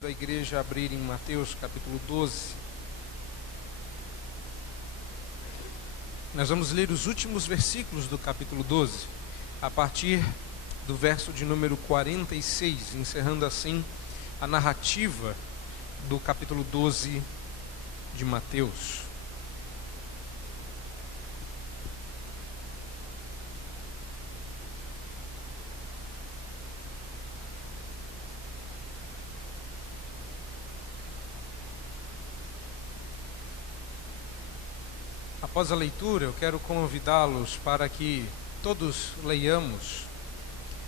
Da igreja abrir em Mateus capítulo 12. Nós vamos ler os últimos versículos do capítulo 12, a partir do verso de número 46, encerrando assim a narrativa do capítulo 12 de Mateus. Após a leitura, eu quero convidá-los para que todos leiamos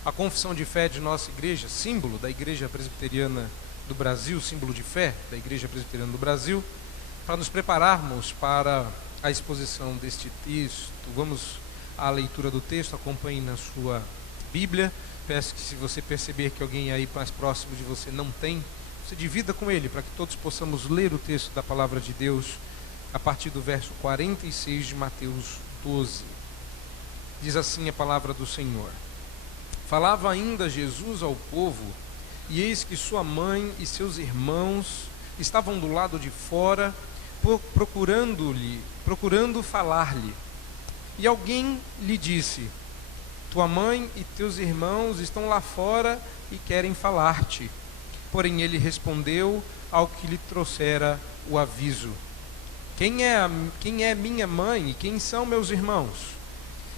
a confissão de fé de nossa igreja, símbolo da Igreja Presbiteriana do Brasil, símbolo de fé da Igreja Presbiteriana do Brasil, para nos prepararmos para a exposição deste texto. Vamos à leitura do texto, acompanhe na sua Bíblia. Peço que, se você perceber que alguém aí mais próximo de você não tem, você divida com ele, para que todos possamos ler o texto da Palavra de Deus a partir do verso 46 de Mateus 12. Diz assim a palavra do Senhor: Falava ainda Jesus ao povo, e eis que sua mãe e seus irmãos estavam do lado de fora, procurando falar-lhe. E alguém lhe disse: Tua mãe e teus irmãos estão lá fora e querem falar-te. Porém ele respondeu ao que lhe trouxera o aviso: Quem é minha mãe e quem são meus irmãos?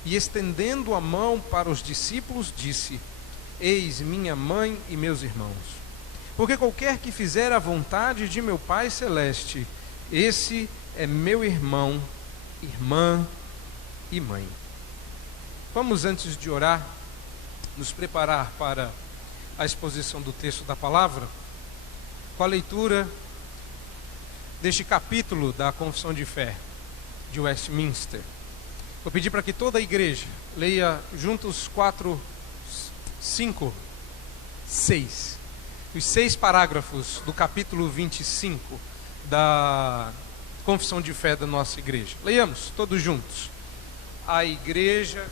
E estendendo a mão para os discípulos, disse: Eis minha mãe e meus irmãos. Porque qualquer que fizer a vontade de meu Pai Celeste, esse é meu irmão, irmã e mãe. Vamos, antes de orar, nos preparar para a exposição do texto da palavra, com a leitura deste capítulo da Confissão de Fé de Westminster. Vou pedir para que toda a igreja leia juntos 4, 5, 6. Os 6 parágrafos do capítulo 25 da Confissão de Fé da nossa igreja. Leiamos todos juntos. A igreja...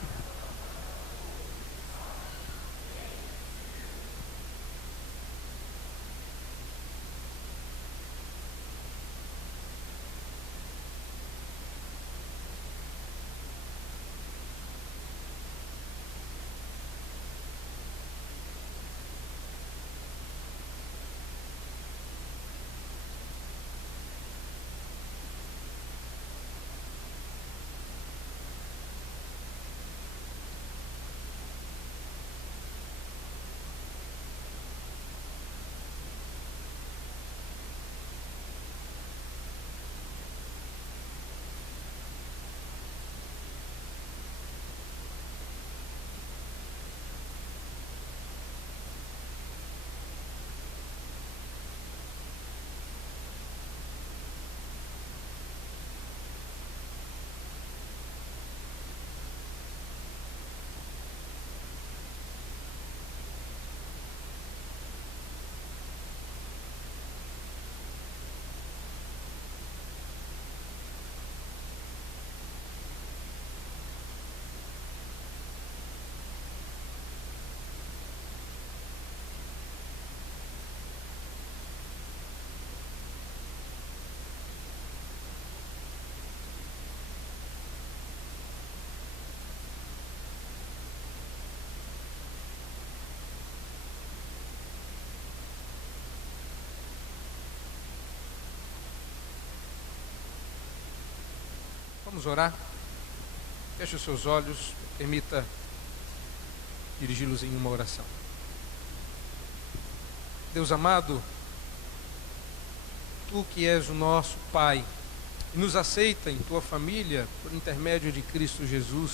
Vamos orar? Feche os seus olhos, permita dirigi-los em uma oração. Deus amado, Tu que és o nosso Pai e nos aceita em Tua família por intermédio de Cristo Jesus,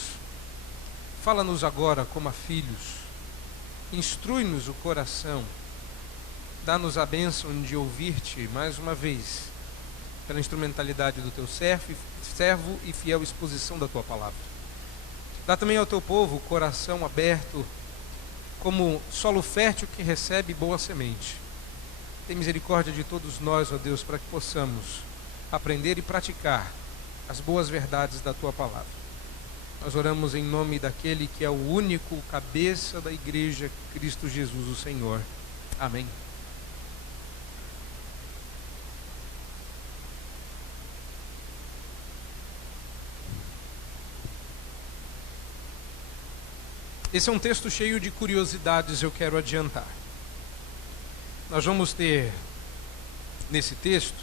fala-nos agora como a filhos, instrui-nos o coração, dá-nos a bênção de ouvir-Te mais uma vez, pela instrumentalidade do Teu servo e fiel exposição da Tua palavra. Dá também ao Teu povo o coração aberto, como solo fértil que recebe boa semente. Tem misericórdia de todos nós, ó Deus, para que possamos aprender e praticar as boas verdades da Tua palavra. Nós oramos em nome daquele que é o único cabeça da igreja, Cristo Jesus, o Senhor. Amém. Esse é um texto cheio de curiosidades, eu quero adiantar. Nós vamos ter, nesse texto,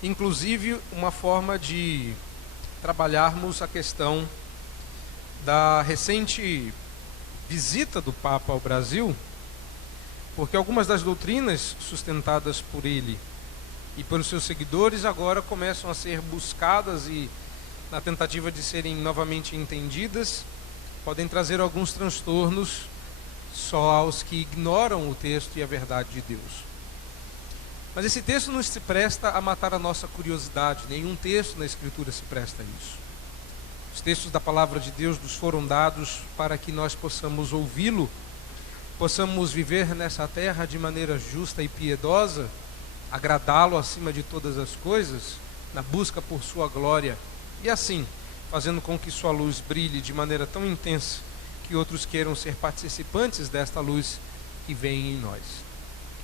inclusive uma forma de trabalharmos a questão da recente visita do Papa ao Brasil, porque algumas das doutrinas sustentadas por ele e pelos seus seguidores agora começam a ser buscadas e, na tentativa de serem novamente entendidas, podem trazer alguns transtornos só aos que ignoram o texto e a verdade de Deus. Mas esse texto não se presta a matar a nossa curiosidade, nenhum texto na Escritura se presta a isso. Os textos da Palavra de Deus nos foram dados para que nós possamos ouvi-lo, possamos viver nessa terra de maneira justa e piedosa, agradá-lo acima de todas as coisas, na busca por sua glória, e assim, fazendo com que sua luz brilhe de maneira tão intensa, que outros queiram ser participantes desta luz que vem em nós.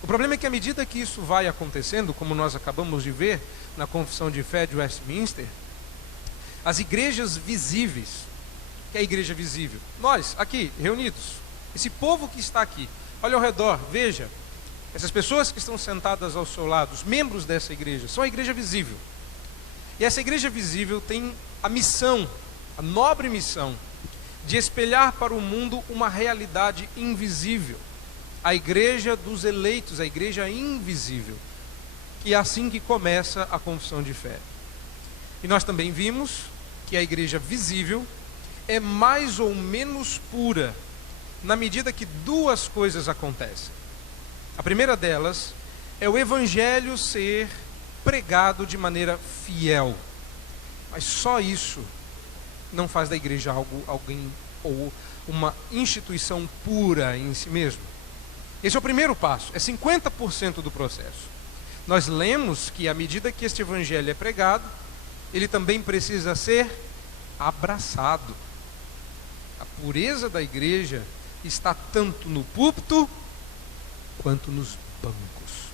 O problema é que à medida que isso vai acontecendo, como nós acabamos de ver na Confissão de Fé de Westminster, as igrejas visíveis, que é a igreja visível, nós aqui reunidos, esse povo que está aqui, olha ao redor, veja, essas pessoas que estão sentadas ao seu lado, os membros dessa igreja, são a igreja visível. E essa igreja visível tem a missão, a nobre missão, de espelhar para o mundo uma realidade invisível. A igreja dos eleitos, a igreja invisível, que é assim que começa a confissão de fé. E nós também vimos que a igreja visível é mais ou menos pura, na medida que duas coisas acontecem. A primeira delas é o evangelho ser pregado de maneira fiel. Mas só isso não faz da igreja alguém ou uma instituição pura em si mesmo. Esse é o primeiro passo, é 50% do processo. Nós lemos que à medida que este evangelho é pregado, ele também precisa ser abraçado. A pureza da igreja está tanto no púlpito quanto nos bancos.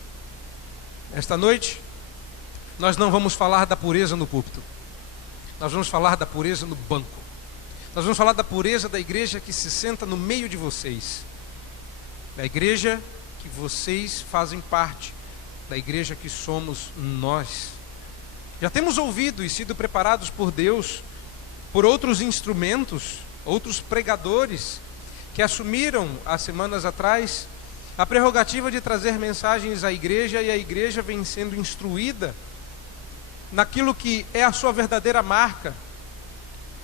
Esta noite, nós não vamos falar da pureza no púlpito. Nós vamos falar da pureza no banco. Nós vamos falar da pureza da igreja que se senta no meio de vocês. Da igreja que vocês fazem parte. Da igreja que somos nós. Já temos ouvido e sido preparados por Deus, por outros instrumentos, outros pregadores, que assumiram, há semanas atrás, a prerrogativa de trazer mensagens à igreja, e a igreja vem sendo instruída naquilo que é a sua verdadeira marca.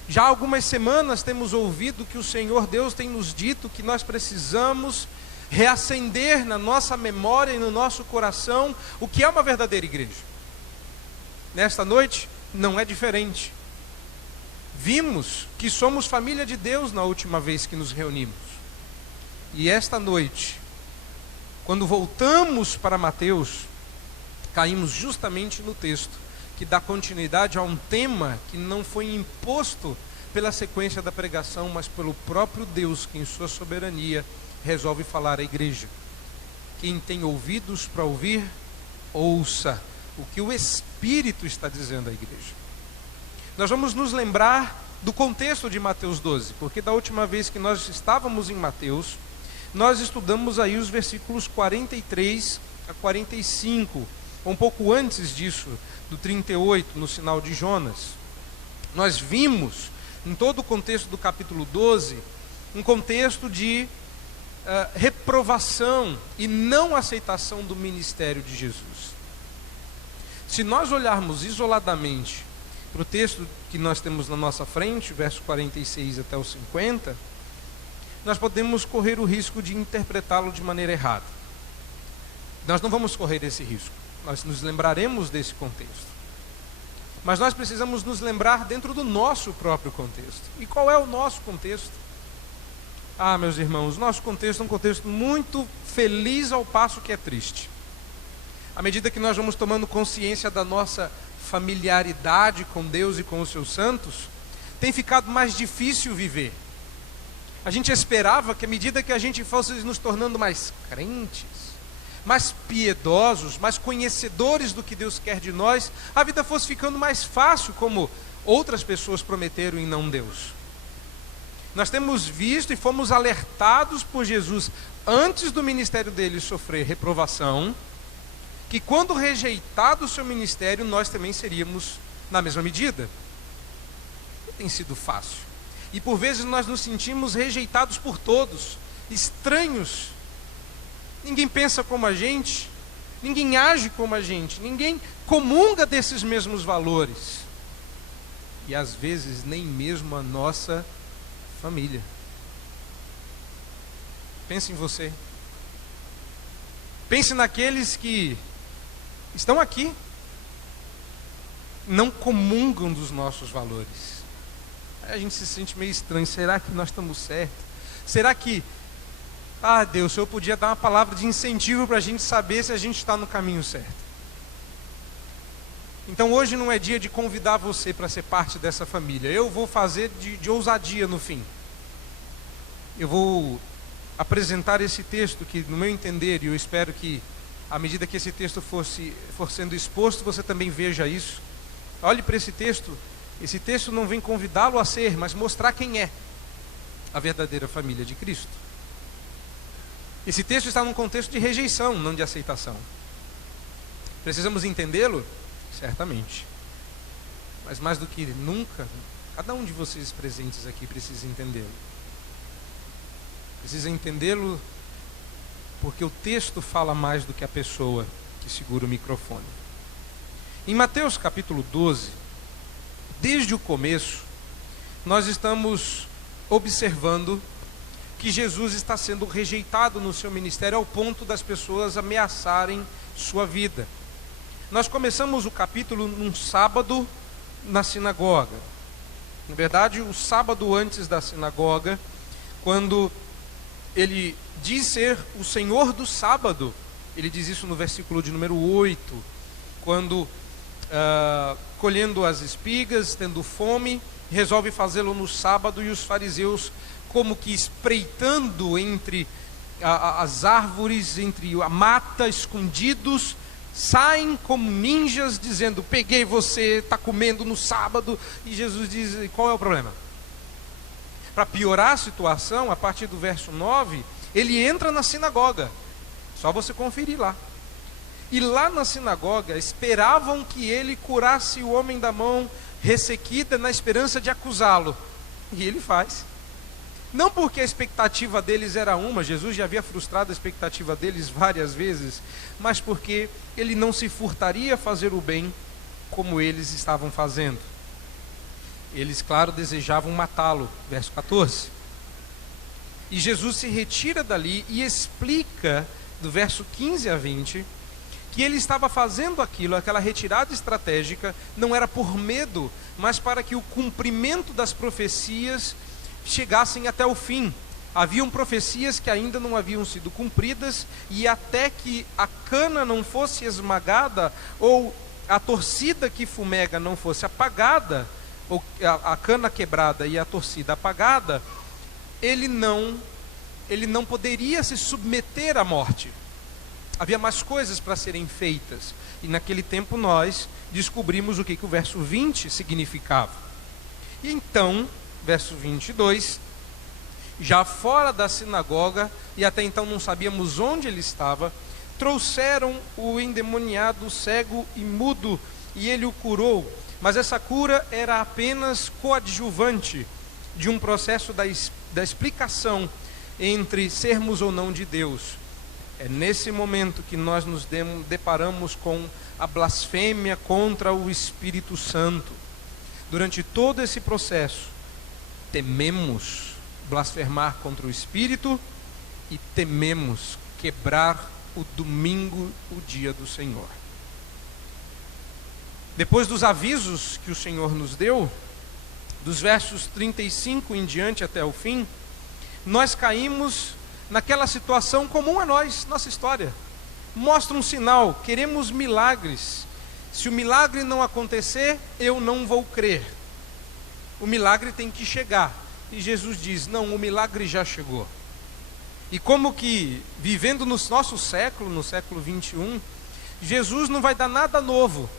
Já há algumas semanas temos ouvido que o Senhor Deus tem nos dito que nós precisamos reacender na nossa memória e no nosso coração o que é uma verdadeira igreja. Nesta noite não é diferente. Vimos que somos família de Deus na última vez que nos reunimos. E esta noite, quando voltamos para Mateus, caímos justamente no texto que dá continuidade a um tema que não foi imposto pela sequência da pregação, mas pelo próprio Deus, que em sua soberania resolve falar à igreja. Quem tem ouvidos para ouvir, ouça o que o Espírito está dizendo à igreja. Nós vamos nos lembrar do contexto de Mateus 12, porque da última vez que nós estávamos em Mateus, nós estudamos aí os versículos 43 a 45, um pouco antes disso, do 38, no sinal de Jonas. Nós vimos, em todo o contexto do capítulo 12, um contexto de reprovação e não aceitação do ministério de Jesus. Se nós olharmos isoladamente para o texto que nós temos na nossa frente, verso 46 até o 50, nós podemos correr o risco de interpretá-lo de maneira errada. Nós não vamos correr esse risco. Nós nos lembraremos desse contexto. Mas nós precisamos nos lembrar dentro do nosso próprio contexto. E qual é o nosso contexto? Ah, meus irmãos, nosso contexto é um contexto muito feliz ao passo que é triste. À medida que nós vamos tomando consciência da nossa familiaridade com Deus e com os seus santos, tem ficado mais difícil viver. A gente esperava que à medida que a gente fosse nos tornando mais crentes, mais piedosos, mais conhecedores do que Deus quer de nós, a vida fosse ficando mais fácil, como outras pessoas prometeram e não Deus. Nós temos visto e fomos alertados por Jesus, antes do ministério dele sofrer reprovação, que quando rejeitado o seu ministério, nós também seríamos na mesma medida. Não tem sido fácil. E por vezes nós nos sentimos rejeitados por todos, estranhos. Ninguém pensa como a gente, ninguém age como a gente, ninguém comunga desses mesmos valores. E às vezes nem mesmo a nossa família. Pense em você. Pense naqueles que estão aqui, não comungam dos nossos valores. Aí a gente se sente meio estranho. Será que nós estamos certos? Será que, Deus, o Senhor podia dar uma palavra de incentivo para a gente saber se a gente está no caminho certo? Então hoje não é dia de convidar você para ser parte dessa família. Eu vou fazer de ousadia no fim. Eu vou apresentar esse texto que, no meu entender, e eu espero que à medida que esse texto for sendo exposto, você também veja isso. Olhe para esse texto. Esse texto não vem convidá-lo a ser, mas mostrar quem é a verdadeira família de Cristo. Esse texto está num contexto de rejeição, não de aceitação. Precisamos entendê-lo? Certamente. Mas mais do que nunca, cada um de vocês presentes aqui precisa entendê-lo. Precisa entendê-lo porque o texto fala mais do que a pessoa que segura o microfone. Em Mateus capítulo 12, desde o começo, nós estamos observando que Jesus está sendo rejeitado no seu ministério ao ponto das pessoas ameaçarem sua vida. Nós começamos o capítulo num sábado na sinagoga. Na verdade, o sábado antes da sinagoga, quando ele diz ser o Senhor do sábado. Ele diz isso no versículo de número 8, quando colhendo as espigas, tendo fome, resolve fazê-lo no sábado, e os fariseus, como que espreitando entre as árvores, entre a mata, escondidos, saem como ninjas dizendo: peguei você, está comendo no sábado. E Jesus diz: qual é o problema? Para piorar a situação, a partir do verso 9, ele entra na sinagoga. Só você conferir lá. E lá na sinagoga esperavam que ele curasse o homem da mão ressequida, na esperança de acusá-lo. E ele faz. Não porque a expectativa deles era uma, Jesus já havia frustrado a expectativa deles várias vezes, mas porque ele não se furtaria a fazer o bem como eles estavam fazendo. Eles, claro, desejavam matá-lo, verso 14. E Jesus se retira dali e explica, do verso 15 a 20, que ele estava fazendo aquilo, aquela retirada estratégica, não era por medo, mas para que o cumprimento das profecias chegassem até o fim. Haviam profecias que ainda não haviam sido cumpridas, e até que a cana não fosse esmagada, ou a torcida que fumega não fosse apagada, ou a cana quebrada e a torcida apagada, ele não poderia se submeter à morte. Havia mais coisas para serem feitas. E naquele tempo nós descobrimos o que o verso 20 significava. E então, verso 22, já fora da sinagoga, e até então não sabíamos onde ele estava, trouxeram o endemoniado cego e mudo, e ele o curou. Mas essa cura era apenas coadjuvante de um processo da explicação entre sermos ou não de Deus. É nesse momento que nós nos deparamos com a blasfêmia contra o Espírito Santo. Durante todo esse processo, tememos blasfemar contra o Espírito e tememos quebrar o domingo, o dia do Senhor. Depois dos avisos que o Senhor nos deu, dos versos 35 em diante até o fim, nós caímos naquela situação comum a nós, nossa história. Mostra um sinal, queremos milagres. Se o milagre não acontecer, eu não vou crer. O milagre tem que chegar. E Jesus diz: não, o milagre já chegou. E como que, vivendo no nosso século, no século 21, Jesus não vai dar nada novo.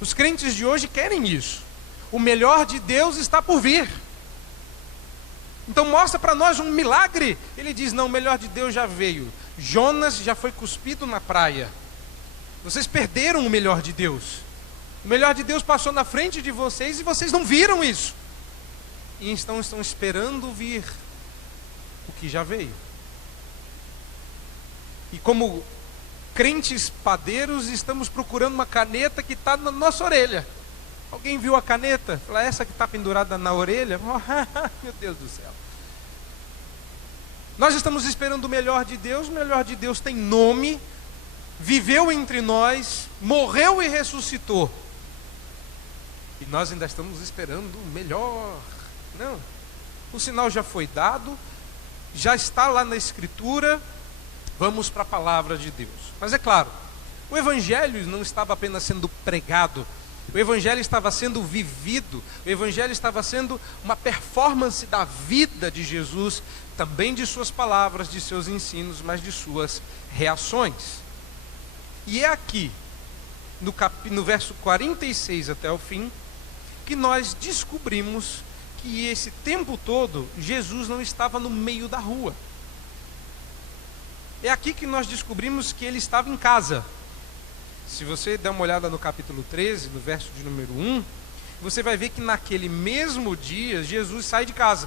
Os crentes de hoje querem isso. O melhor de Deus está por vir. Então mostra para nós um milagre. Ele diz, não, o melhor de Deus já veio. Jonas já foi cuspido na praia. Vocês perderam o melhor de Deus. O melhor de Deus passou na frente de vocês e vocês não viram isso. E então estão esperando vir o que já veio. E como crentes padeiros, estamos procurando uma caneta que está na nossa orelha. Alguém viu a caneta? Fala, essa que está pendurada na orelha? Meu Deus do céu. Nós estamos esperando o melhor de Deus. O melhor de Deus tem nome, viveu entre nós, morreu e ressuscitou. E nós ainda estamos esperando o melhor. Não, o sinal já foi dado, já está lá na Escritura. Vamos para a palavra de Deus. Mas é claro, o Evangelho não estava apenas sendo pregado, o Evangelho estava sendo vivido, o Evangelho estava sendo uma performance da vida de Jesus, também de suas palavras, de seus ensinos, mas de suas reações. E é aqui, no verso 46 até o fim, que nós descobrimos que esse tempo todo, Jesus não estava no meio da rua. É aqui que nós descobrimos que ele estava em casa. Se você der uma olhada no capítulo 13, no verso de número 1, você vai ver que naquele mesmo dia, Jesus sai de casa.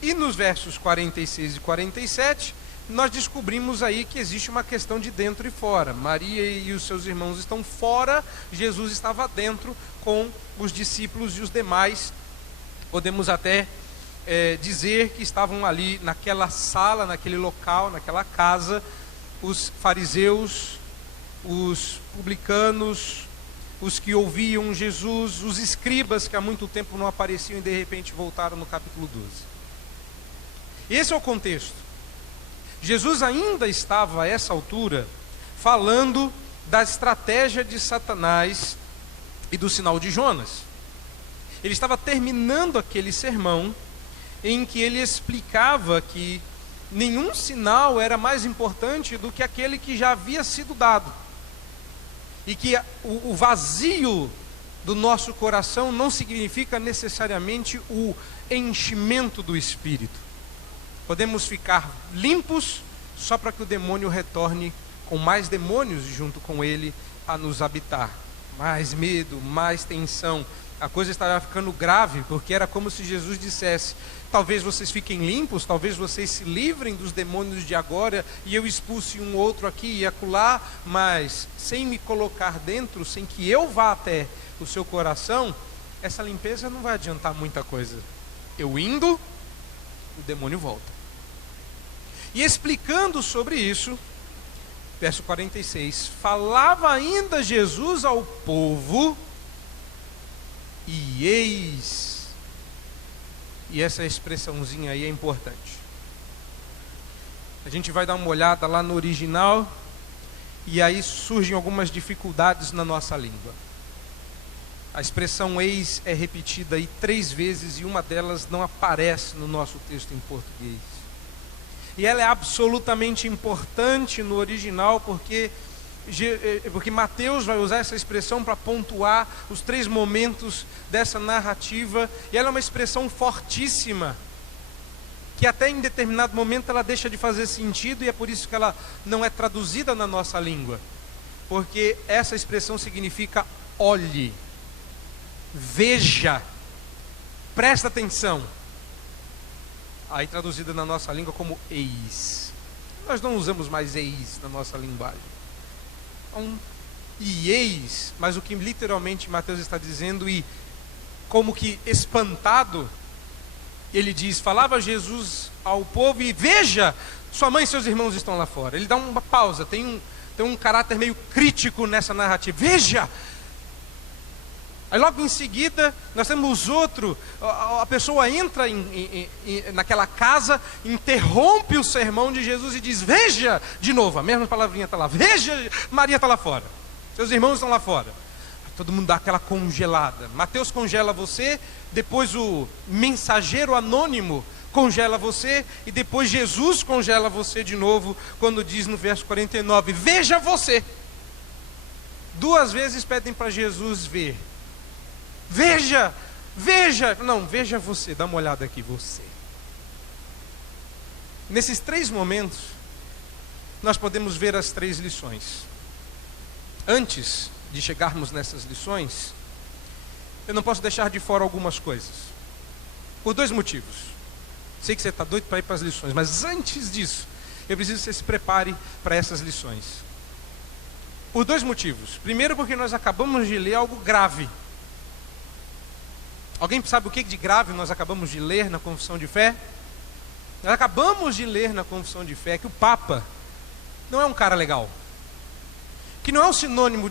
E nos versos 46 e 47, nós descobrimos aí que existe uma questão de dentro e fora. Maria e os seus irmãos estão fora, Jesus estava dentro com os discípulos e os demais. Podemos até dizer que estavam ali naquela sala, naquele local, naquela casa, os fariseus, os publicanos, os que ouviam Jesus, os escribas que há muito tempo não apareciam e de repente voltaram no capítulo 12. Esse é o contexto. Jesus ainda estava a essa altura falando da estratégia de Satanás e do sinal de Jonas. Ele estava terminando aquele sermão em que ele explicava que nenhum sinal era mais importante do que aquele que já havia sido dado. E que o vazio do nosso coração não significa necessariamente o enchimento do Espírito. Podemos ficar limpos só para que o demônio retorne com mais demônios junto com ele a nos habitar. Mais medo, mais tensão. A coisa estava ficando grave, porque era como se Jesus dissesse, talvez vocês fiquem limpos, talvez vocês se livrem dos demônios de agora, e eu expulse um outro aqui e acolá, mas sem me colocar dentro, sem que eu vá até o seu coração, essa limpeza não vai adiantar muita coisa. Eu indo, o demônio volta. E explicando sobre isso, verso 46, falava ainda Jesus ao povo, e eis, e essa expressãozinha aí é importante. A gente vai dar uma olhada lá no original, e aí surgem algumas dificuldades na nossa língua. A expressão eis é repetida aí 3 vezes, e uma delas não aparece no nosso texto em português. E ela é absolutamente importante no original, porque Mateus vai usar essa expressão para pontuar os 3 momentos dessa narrativa, e ela é uma expressão fortíssima, que até em determinado momento ela deixa de fazer sentido, e é por isso que ela não é traduzida na nossa língua, porque essa expressão significa olhe, veja, presta atenção. Aí traduzida na nossa língua como eis. Nós não usamos mais eis na nossa linguagem. E eis, mas o que literalmente Mateus está dizendo, e como que espantado, ele diz, falava Jesus ao povo, e veja, sua mãe e seus irmãos estão lá fora. Ele dá uma pausa, tem um caráter meio crítico nessa narrativa. Veja! Aí logo em seguida, nós temos outro, a pessoa entra naquela casa, interrompe o sermão de Jesus e diz, veja, de novo, a mesma palavrinha está lá, veja, Maria está lá fora, seus irmãos estão lá fora. Todo mundo dá aquela congelada. Mateus congela você, depois o mensageiro anônimo congela você, e depois Jesus congela você de novo, quando diz no verso 49, veja você. 2 vezes pedem para Jesus ver. Veja, Veja você, dá uma olhada aqui, você. Nesses 3 momentos, nós podemos ver as 3 lições. Antes de chegarmos nessas lições, eu não posso deixar de fora algumas coisas. Por 2 motivos. Sei que você está doido para ir para as lições, mas antes disso, eu preciso que você se prepare para essas lições. Por 2 motivos. Primeiro, porque nós acabamos de ler algo grave. Alguém sabe o que de grave nós acabamos de ler na confissão de fé? Nós acabamos de ler na confissão de fé que o Papa não é um cara legal, que não é um sinônimo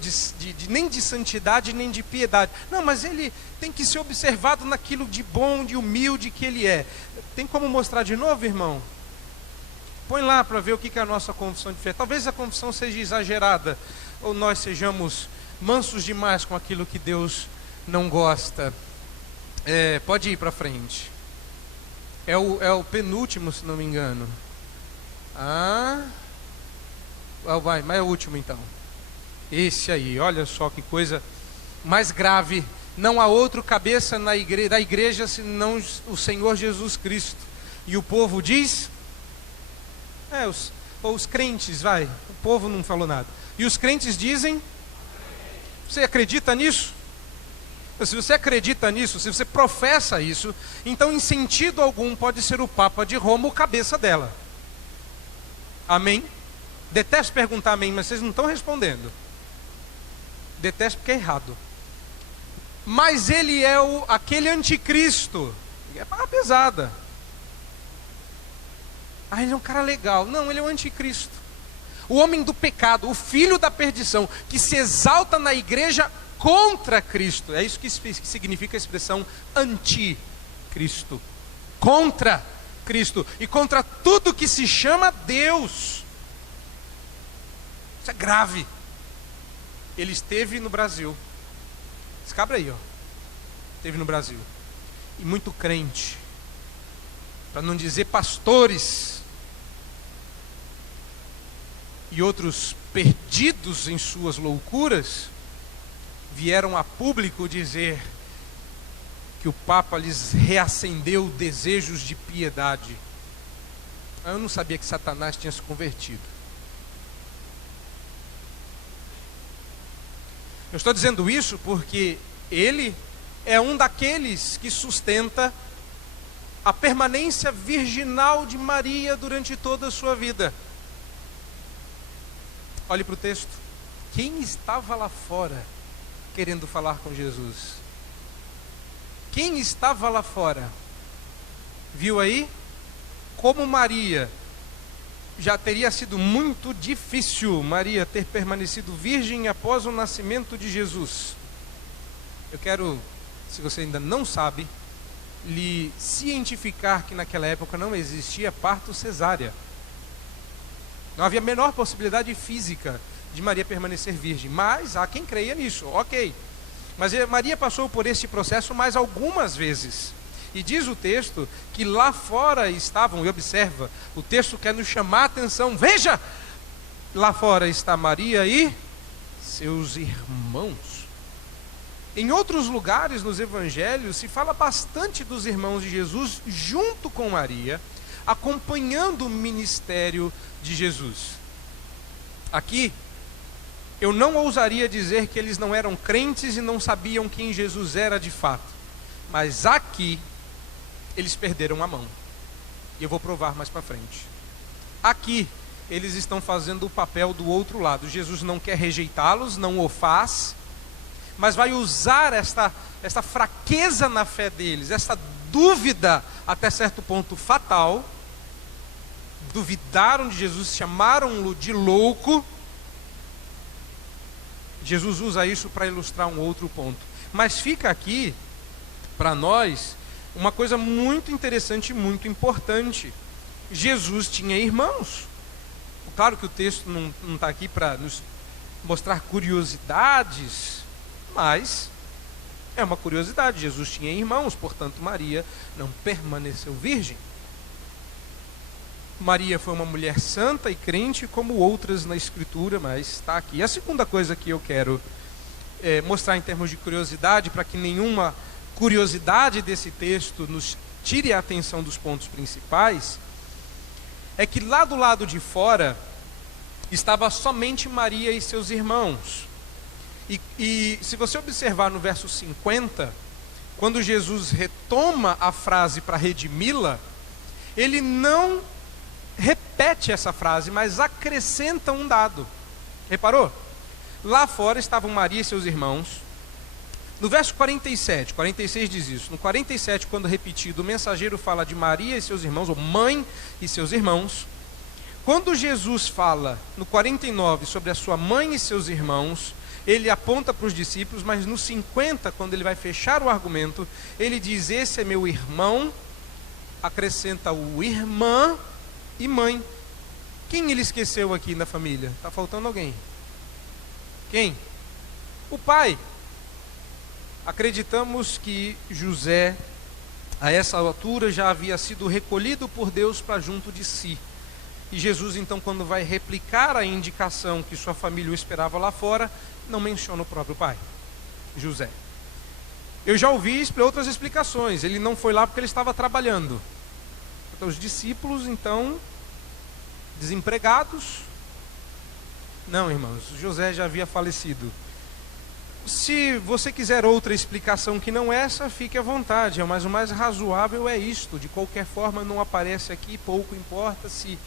nem de santidade nem de piedade. Não, mas ele tem que ser observado naquilo de bom, de humilde que ele é. Tem como mostrar de novo, irmão? Põe lá para ver o que é a nossa confissão de fé. Talvez a confissão seja exagerada, ou nós sejamos mansos demais com aquilo que Deus não gosta. Pode ir para frente. É o penúltimo, se não me engano. Mas é o último então. Esse aí, olha só que coisa mais grave. Não há outro cabeça da igreja senão o Senhor Jesus Cristo. E o povo diz... os crentes, o povo não falou nada. E os crentes dizem... Você acredita nisso? Se você acredita nisso, se você professa isso, então em sentido algum pode ser o Papa de Roma o cabeça dela. Amém? Detesto perguntar amém, mas vocês não estão respondendo. Detesto porque é errado. Mas ele é aquele anticristo. É barra pesada. Ele é um cara legal. Não, ele é o anticristo. O homem do pecado, o filho da perdição, que se exalta na igreja contra Cristo. É isso que significa a expressão anticristo. Contra Cristo. E contra tudo que se chama Deus. Isso é grave. Ele esteve no Brasil. Esse cabra aí, esteve no Brasil. E muito crente, para não dizer pastores, e outros perdidos em suas loucuras, vieram a público dizer que o Papa lhes reacendeu desejos de piedade. Eu não sabia que Satanás tinha se convertido. Eu estou dizendo isso porque ele é um daqueles que sustenta a permanência virginal de Maria durante toda a sua vida. Olhe para o texto. Quem estava lá fora querendo falar com Jesus? Quem estava lá fora? Viu aí? Como Maria, já teria sido muito difícil Maria ter permanecido virgem após o nascimento de Jesus. Eu quero, se você ainda não sabe, lhe cientificar que naquela época não existia parto cesárea. Não havia a menor possibilidade física de Maria permanecer virgem, mas há quem creia nisso, ok. Mas Maria passou por esse processo mais algumas vezes. E diz o texto que lá fora estavam, e observa, o texto quer nos chamar a atenção. Veja, lá fora está Maria e seus irmãos. Em outros lugares nos evangelhos se fala bastante dos irmãos de Jesus junto com Maria, acompanhando o ministério de Jesus. Aqui, eu não ousaria dizer que eles não eram crentes e não sabiam quem Jesus era de fato. Mas aqui, eles perderam a mão. E eu vou provar mais para frente. Aqui, eles estão fazendo o papel do outro lado. Jesus não quer rejeitá-los, não o faz, mas vai usar esta fraqueza na fé deles, essa dúvida até certo ponto fatal. Duvidaram de Jesus, chamaram-no de louco. Jesus usa isso para ilustrar um outro ponto. Mas fica aqui, para nós, uma coisa muito interessante e muito importante. Jesus tinha irmãos. Claro que o texto não está aqui para nos mostrar curiosidades, mas é uma curiosidade. Jesus tinha irmãos, portanto Maria não permaneceu virgem. Maria foi uma mulher santa e crente como outras na Escritura, mas está aqui. A segunda coisa que eu quero mostrar em termos de curiosidade, para que nenhuma curiosidade desse texto nos tire a atenção dos pontos principais, é que lá do lado de fora estava somente Maria e seus irmãos. E se você observar no verso 50, quando Jesus retoma a frase para redimi-la, ele não repete essa frase, mas acrescenta um dado. Reparou? Lá fora estavam Maria e seus irmãos. No verso 47, 46 diz isso. No 47, quando repetido, o mensageiro fala de Maria e seus irmãos, ou mãe e seus irmãos. Quando Jesus fala no 49 sobre a sua mãe e seus irmãos, ele aponta para os discípulos, mas no 50, quando ele vai fechar o argumento, ele diz: esse é meu irmão, acrescenta o irmã e mãe. Quem ele esqueceu aqui na família? Está faltando alguém. Quem? O pai. Acreditamos que José, a essa altura, já havia sido recolhido por Deus para junto de si. E Jesus, então, quando vai replicar a indicação que sua família o esperava lá fora, não menciona o próprio pai, José. Eu já ouvi outras explicações. Ele não foi lá porque ele estava trabalhando. Então, os discípulos, então, desempregados. Não, irmãos, José já havia falecido. Se você quiser outra explicação que não essa, fique à vontade, mas o mais razoável é isto. De qualquer forma, não aparece aqui, pouco importa se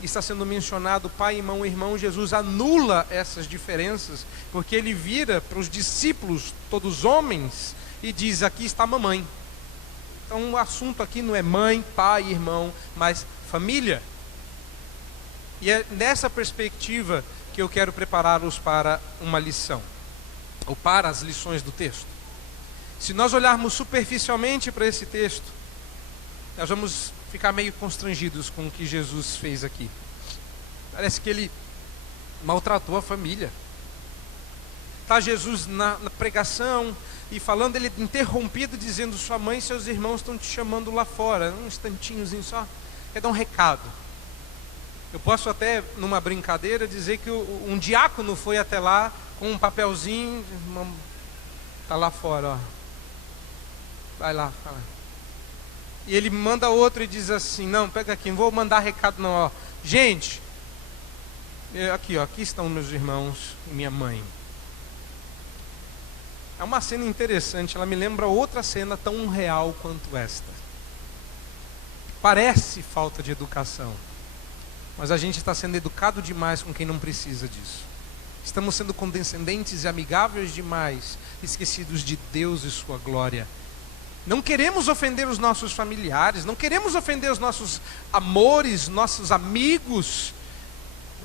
está sendo mencionado pai, irmão. Jesus anula essas diferenças, porque ele vira para os discípulos, todos homens, e diz: aqui está a mamãe. Então o assunto aqui não é mãe, pai, irmão, mas família. E é nessa perspectiva que eu quero prepará-los para uma lição, ou para as lições do texto. Se nós olharmos superficialmente para esse texto, nós vamos ficar meio constrangidos com o que Jesus fez aqui. Parece que ele maltratou a família. Está Jesus na pregação e falando, ele interrompido, dizendo: sua mãe e seus irmãos estão te chamando lá fora. Um instantinhozinho só, quer dar um recado. Eu posso até, numa brincadeira, dizer que um diácono foi até lá com um papelzinho, está lá fora, ó. Vai lá, fala. E ele manda outro e diz assim: não, pega aqui, não vou mandar recado não, ó. Gente, aqui, ó, aqui estão meus irmãos e minha mãe. É uma cena interessante, ela me lembra outra cena tão real quanto esta. Parece falta de educação, mas a gente está sendo educado demais com quem não precisa disso. Estamos sendo condescendentes e amigáveis demais, esquecidos de Deus e sua glória. Não queremos ofender os nossos familiares, não queremos ofender os nossos amores, nossos amigos.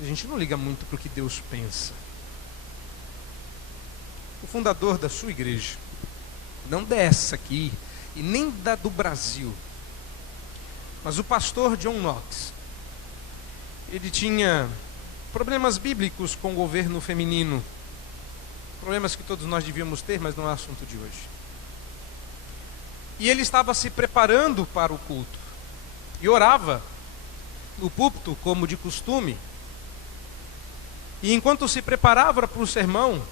A gente não liga muito para o que Deus pensa. O fundador da sua igreja, não dessa aqui, e nem da do Brasil, mas o pastor John Knox, ele tinha problemas bíblicos com o governo feminino, problemas que todos nós devíamos ter, mas não é assunto de hoje. E ele estava se preparando para o culto e orava no púlpito, como de costume. E enquanto se preparava para o sermão,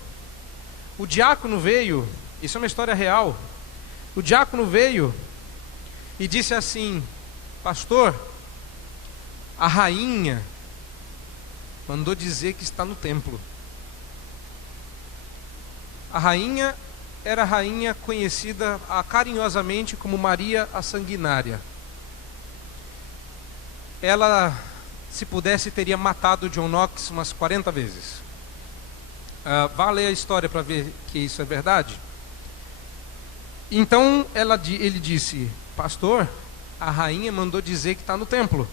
o diácono veio, isso é uma história real, o diácono veio e disse assim: pastor, a rainha mandou dizer que está no templo. A rainha era a rainha conhecida carinhosamente como Maria a Sanguinária. Ela, se pudesse, teria matado John Knox umas 40 vezes. Vá ler a história para ver que isso é verdade. Então ele disse: pastor, a rainha mandou dizer que está no templo.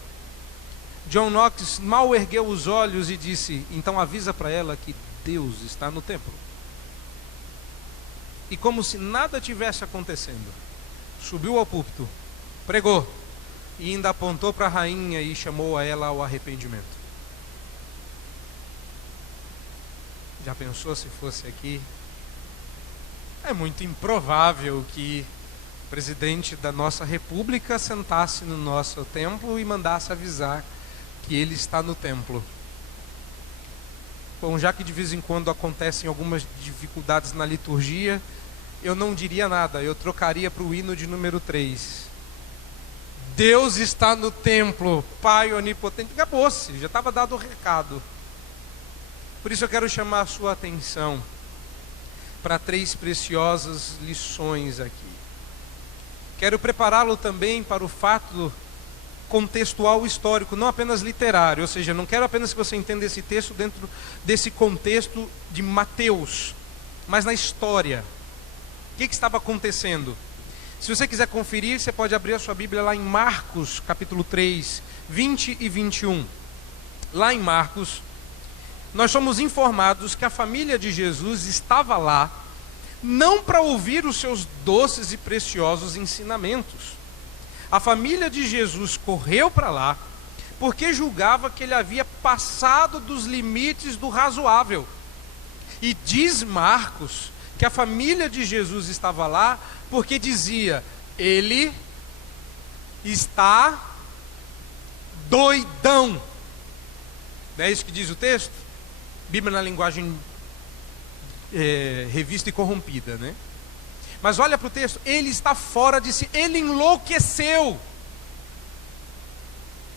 John Knox mal ergueu os olhos e disse: então avisa para ela que Deus está no templo. E como se nada tivesse acontecendo, subiu ao púlpito, pregou e ainda apontou para a rainha e chamou a ela ao arrependimento. Já pensou se fosse aqui? É muito improvável que o presidente da nossa república sentasse no nosso templo e mandasse avisar que ele está no templo. Bom, já que de vez em quando acontecem algumas dificuldades na liturgia, eu não diria nada, eu trocaria para o hino de número 3. Deus está no templo, Pai onipotente. Acabou-se, já estava dado o recado. Por isso eu quero chamar a sua atenção para 3 preciosas lições aqui. Quero prepará-lo também para o fato contextual histórico, não apenas literário, ou seja, não quero apenas que você entenda esse texto dentro desse contexto de Mateus, mas na história. O que estava acontecendo? Se você quiser conferir, você pode abrir a sua Bíblia lá em Marcos, capítulo 3, 20 e 21. Lá em Marcos, nós somos informados que a família de Jesus estava lá, não para ouvir os seus doces e preciosos ensinamentos. A família de Jesus correu para lá, porque julgava que ele havia passado dos limites do razoável. E diz Marcos que a família de Jesus estava lá, porque dizia, ele está doidão. Não é isso que diz o texto? Bíblia na linguagem revista e corrompida, né? Mas olha para o texto, ele está fora de si, ele enlouqueceu.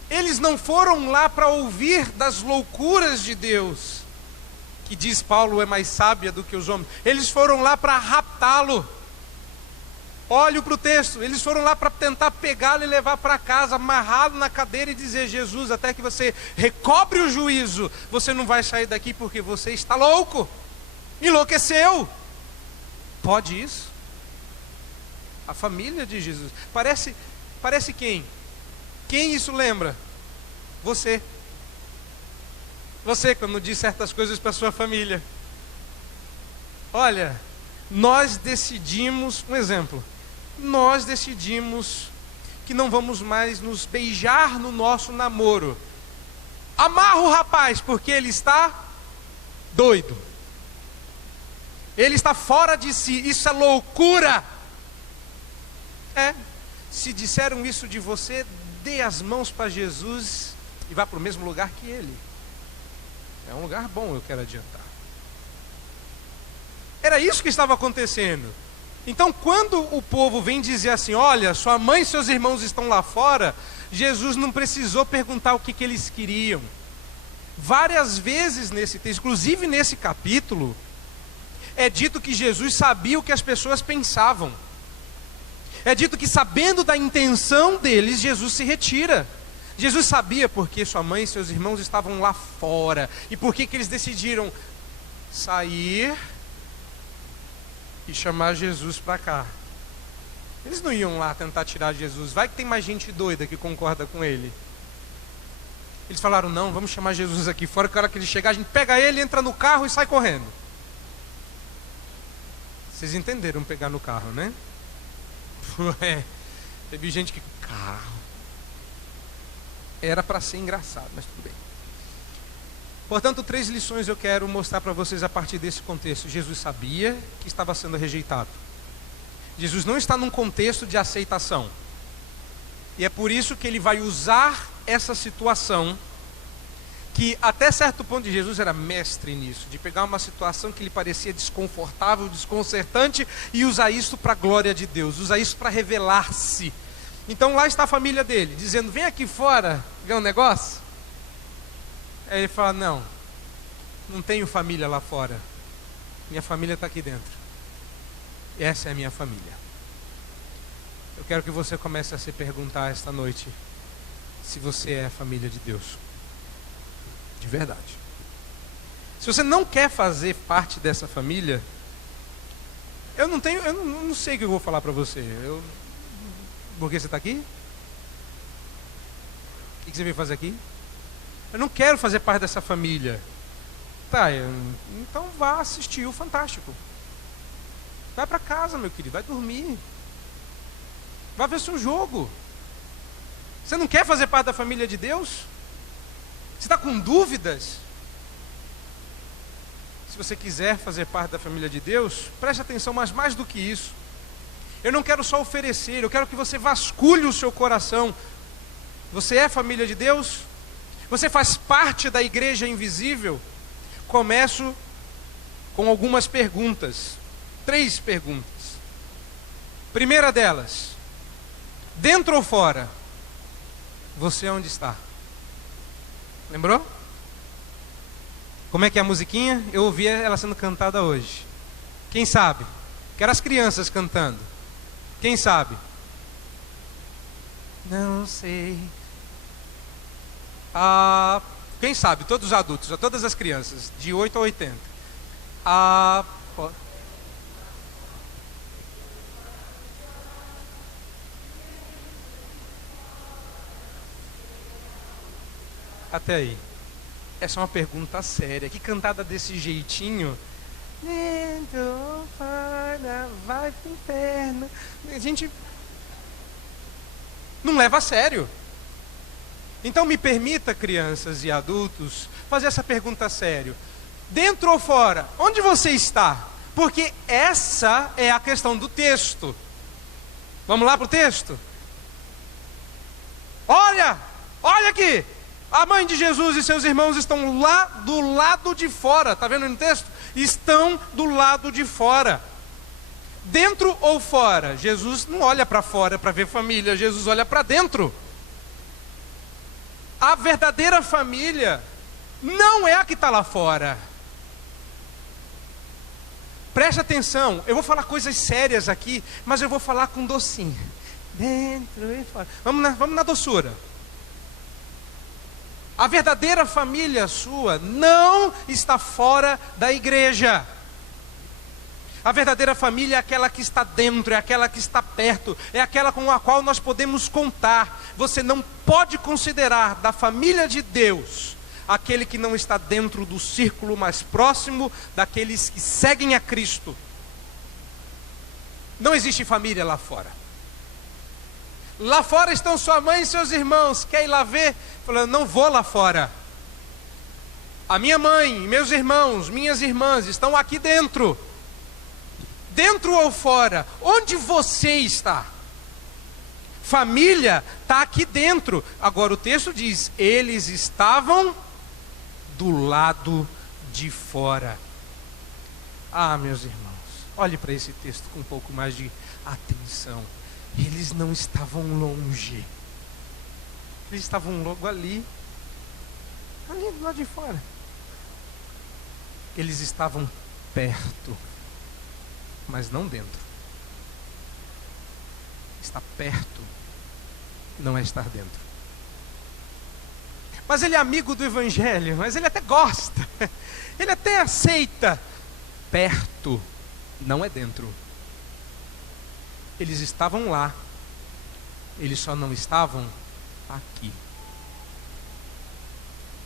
Eles não foram lá para ouvir das loucuras de Deus, que diz Paulo é mais sábia do que os homens. Eles foram lá para raptá-lo. Olhe para o texto, eles foram lá para tentar pegá-lo e levar para casa, amarrá-lo na cadeira e dizer, Jesus, até que você recobre o juízo, você não vai sair daqui porque você está louco, enlouqueceu. Pode isso? A família de Jesus, parece quem? Quem isso lembra? Você quando diz certas coisas para sua família. Olha, nós decidimos, um exemplo, nós decidimos que não vamos mais nos beijar no nosso namoro. Amarra o rapaz, porque ele está doido. Ele está fora de si, isso é loucura. Se disseram isso de você, dê as mãos para Jesus e vá para o mesmo lugar que ele. É um lugar bom, eu quero adiantar. Era isso que estava acontecendo. Então, quando o povo vem dizer assim, olha, sua mãe e seus irmãos estão lá fora, Jesus não precisou perguntar o que eles queriam. Várias vezes nesse texto, inclusive nesse capítulo, é dito que Jesus sabia o que as pessoas pensavam. É dito que, sabendo da intenção deles, Jesus se retira. Jesus sabia porque sua mãe e seus irmãos estavam lá fora. E por que eles decidiram sair e chamar Jesus para cá. Eles não iam lá tentar tirar Jesus. Vai que tem mais gente doida que concorda com ele. Eles falaram, não, vamos chamar Jesus aqui fora, que a hora que ele chegar, a gente pega ele, entra no carro e sai correndo. Vocês entenderam pegar no carro, né? Teve gente que... Carro. Era para ser engraçado, mas tudo bem. Portanto, 3 lições eu quero mostrar para vocês a partir desse contexto. Jesus sabia que estava sendo rejeitado. Jesus não está num contexto de aceitação. E é por isso que ele vai usar essa situação, que até certo ponto de Jesus era mestre nisso, de pegar uma situação que lhe parecia desconfortável, desconcertante, e usar isso para a glória de Deus, usar isso para revelar-se. Então lá está a família dele, dizendo, vem aqui fora ver um negócio. Aí ele fala, não tenho família lá fora, minha família está aqui dentro, essa é a minha família. Eu quero que você comece a se perguntar esta noite, se você é a família de Deus, de verdade. Se você não quer fazer parte dessa família, eu não sei o que eu vou falar para você. Por que você está aqui? O que você veio fazer aqui? Eu não quero fazer parte dessa família. Tá, então vá assistir o Fantástico. Vai para casa, meu querido, vai dormir. Vai ver seu jogo. Você não quer fazer parte da família de Deus? Você está com dúvidas? Se você quiser fazer parte da família de Deus, preste atenção, mas mais do que isso, eu não quero só oferecer, eu quero que você vasculhe o seu coração. Você é família de Deus? Você faz parte da igreja invisível? Começo com algumas perguntas, 3 perguntas. Primeira delas, dentro ou fora? Você onde está? Lembrou? Como é que é a musiquinha? Eu ouvi ela sendo cantada hoje. Quem sabe? Quero as crianças cantando. Quem sabe? Não sei. Quem sabe? Todos os adultos, todas as crianças, de 8 a 80. Até aí. Essa é uma pergunta séria. Que cantada desse jeitinho? Vai pro inferno. A gente não leva a sério. Então me permita, crianças e adultos, fazer essa pergunta a sério. Dentro ou fora? Onde você está? Porque essa é a questão do texto. Vamos lá para o texto? Olha aqui. A mãe de Jesus e seus irmãos estão lá do lado de fora. Está vendo no texto? Estão do lado de fora. Dentro ou fora? Jesus não olha para fora para ver família. Jesus olha para dentro. A verdadeira família não é a que está lá fora. Preste atenção. Eu vou falar coisas sérias aqui, mas eu vou falar com docinho. Dentro e fora. Vamos na doçura. A verdadeira família sua não está fora da igreja. A verdadeira família é aquela que está dentro, é aquela que está perto, é aquela com a qual nós podemos contar. Você não pode considerar da família de Deus aquele que não está dentro do círculo mais próximo daqueles que seguem a Cristo. Não existe família lá fora. Lá fora estão sua mãe e seus irmãos. Quer ir lá ver? Falando, não vou lá fora. A minha mãe, meus irmãos, minhas irmãs estão aqui dentro. Dentro ou fora? Onde você está? Família está aqui dentro. Agora o texto diz, eles estavam do lado de fora. Meus irmãos, olhe para esse texto com um pouco mais de atenção. Eles não estavam longe. Eles estavam logo ali do lado de fora. Eles estavam perto, mas não dentro. Estar perto não é estar dentro. Mas ele é amigo do evangelho, mas ele até gosta. Ele até aceita. Perto não é dentro. Eles estavam lá, eles só não estavam aqui.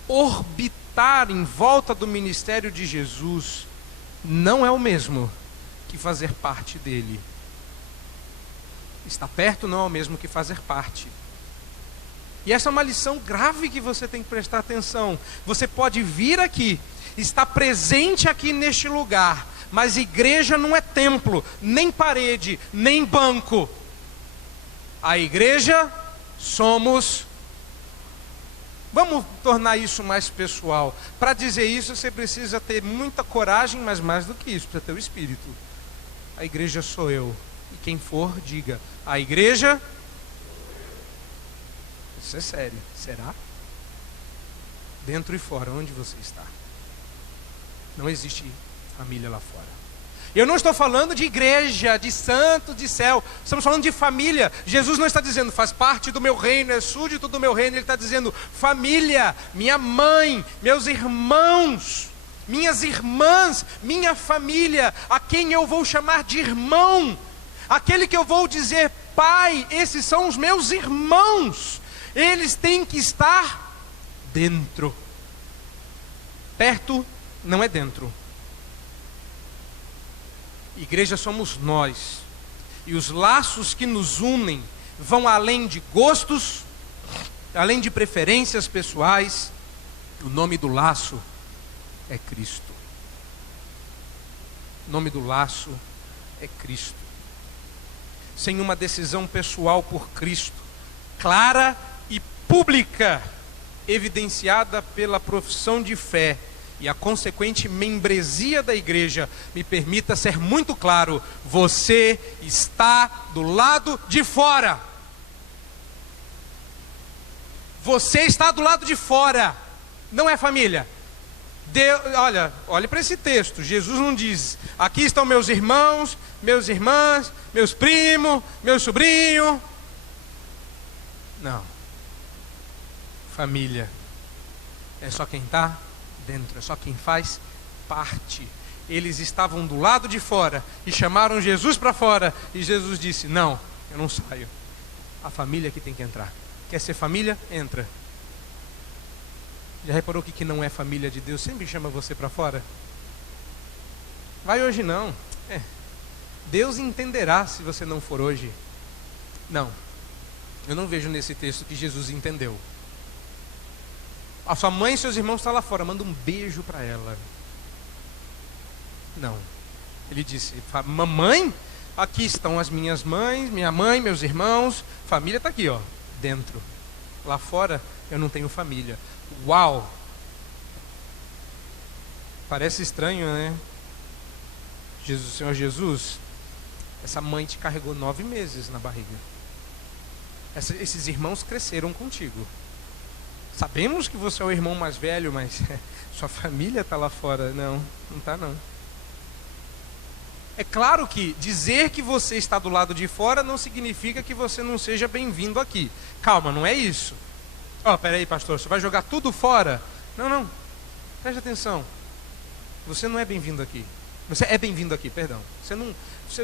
Orbitar em volta do ministério de Jesus não é o mesmo que fazer parte dele. Estar perto não é o mesmo que fazer parte. E essa é uma lição grave que você tem que prestar atenção. Você pode vir aqui, estar presente aqui neste lugar, mas igreja não é templo, nem parede, nem banco. A igreja somos. Vamos tornar isso mais pessoal. Para dizer isso, você precisa ter muita coragem, mas mais do que isso, precisa ter o Espírito. A igreja sou eu. E quem for, diga, a igreja. Isso é sério. Será? Dentro e fora, onde você está? Não existe família lá fora. Eu não estou falando de igreja, de santo, de céu. Estamos falando de família. Jesus não está dizendo, faz parte do meu reino, é súdito do meu reino. Ele está dizendo, família, minha mãe, meus irmãos, minhas irmãs, minha família, a quem eu vou chamar de irmão, aquele que eu vou dizer, pai, esses são os meus irmãos. Eles têm que estar dentro. Perto não é dentro. Igreja somos nós. E os laços que nos unem vão além de gostos, além de preferências pessoais. O nome do laço é Cristo. O nome do laço é Cristo. Sem uma decisão pessoal por Cristo, clara e pública, evidenciada pela profissão de fé, e a consequente membresia da igreja, me permita ser muito claro: você está do lado de fora. Você está do lado de fora, não é família. Olhe para esse texto. Jesus não diz: aqui estão meus irmãos, meus irmãs, meus primos, meu sobrinho. Não. Família é só quem está dentro, é só quem faz parte. Eles estavam do lado de fora e chamaram Jesus para fora, e Jesus disse: não, eu não saio. A família que tem que entrar. Quer ser família? Entra. Já reparou que não é família de Deus sempre chama você para fora? Vai hoje não. Deus entenderá se você não for hoje. Não, eu não vejo nesse texto que Jesus entendeu. A sua mãe e seus irmãos estão lá fora, manda um beijo para ela. Não. Ele disse: mamãe, aqui estão as minhas mães, minha mãe, meus irmãos, família está aqui, ó, dentro. Lá fora eu não tenho família. Uau! Parece estranho, né? Senhor Jesus, essa mãe te carregou 9 meses na barriga. Esses irmãos cresceram contigo. Sabemos que você é o irmão mais velho, mas sua família está lá fora. Não está não. É claro que dizer que você está do lado de fora não significa que você não seja bem-vindo aqui. Calma, não é isso. Peraí, pastor, você vai jogar tudo fora? Não, preste atenção. Você não é bem-vindo aqui. Você é bem-vindo aqui, perdão.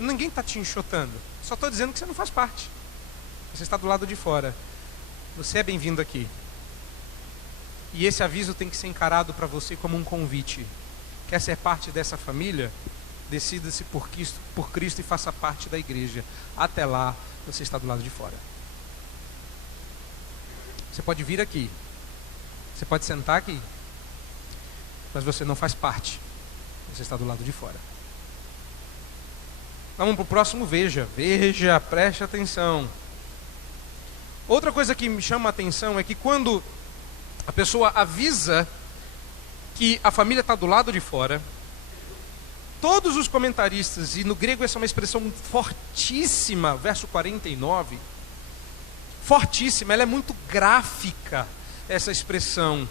Ninguém está te enxotando. Só estou dizendo que você não faz parte. Você está do lado de fora. Você é bem-vindo aqui. E esse aviso tem que ser encarado para você como um convite. Quer ser parte dessa família? Decida-se por Cristo e faça parte da igreja. Até lá, você está do lado de fora. Você pode vir aqui, você pode sentar aqui, mas você não faz parte. Você está do lado de fora. Vamos para o próximo. Veja, preste atenção. Outra coisa que me chama a atenção é que quando a pessoa avisa que a família está do lado de fora, todos os comentaristas, e no grego essa é uma expressão fortíssima, verso 49, fortíssima, ela é muito gráfica, essa expressão,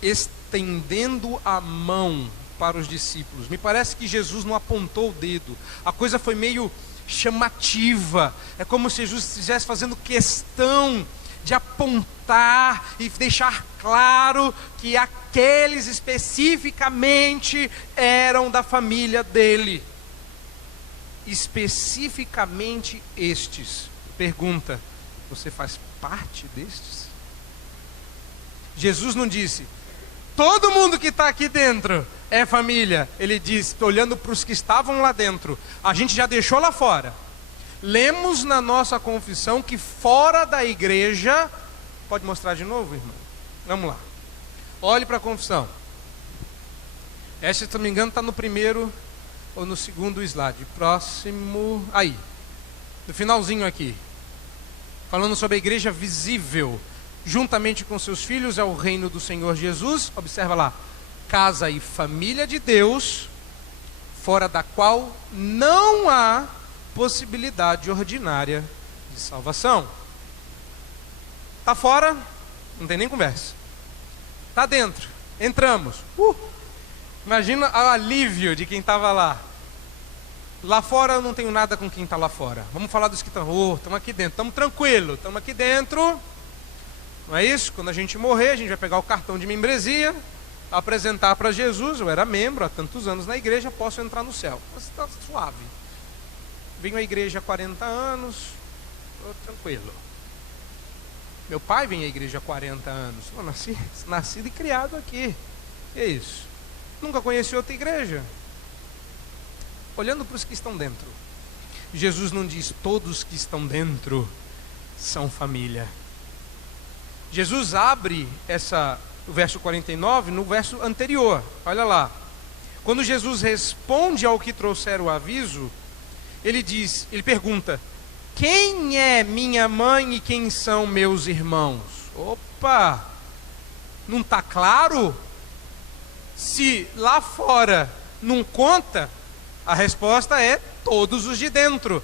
estendendo a mão para os discípulos. Me parece que Jesus não apontou o dedo, a coisa foi meio chamativa, é como se Jesus estivesse fazendo questão de apontar e deixar claro que aqueles especificamente eram da família dele. Especificamente estes. Pergunta: você faz parte destes? Jesus não disse: todo mundo que está aqui dentro é família. Ele disse, olhando para os que estavam lá dentro: a gente já deixou lá fora. Lemos na nossa confissão que fora da igreja... Pode mostrar de novo, irmão? Vamos lá. Olhe para a confissão. Essa, se não me engano, está no primeiro ou no segundo slide. Próximo. Aí. No finalzinho aqui. Falando sobre a igreja visível. Juntamente com seus filhos é o reino do Senhor Jesus. Observa lá. Casa e família de Deus, fora da qual não há possibilidade ordinária de salvação. Está fora, não tem nem conversa. Está dentro, entramos. Imagina o alívio de quem estava lá. Lá fora eu não tenho nada com quem está lá fora. Vamos falar dos que estão. Estamos aqui dentro, estamos tranquilos, estamos aqui dentro. Não é isso? Quando a gente morrer, a gente vai pegar o cartão de membresia, apresentar para Jesus. Eu era membro há tantos anos na igreja, posso entrar no céu. Mas está suave. Venho à igreja há 40 anos, estou tranquilo. Meu pai vem à igreja há 40 anos. Eu nascido e criado aqui. Que é isso? Nunca conheci outra igreja. Olhando para os que estão dentro, Jesus não diz todos que estão dentro são família. Jesus abre o verso 49 no verso anterior. Olha lá. Quando Jesus responde ao que trouxeram o aviso, ele pergunta: quem é minha mãe e quem são meus irmãos? Opa! Não está claro? Se lá fora não conta, a resposta é todos os de dentro.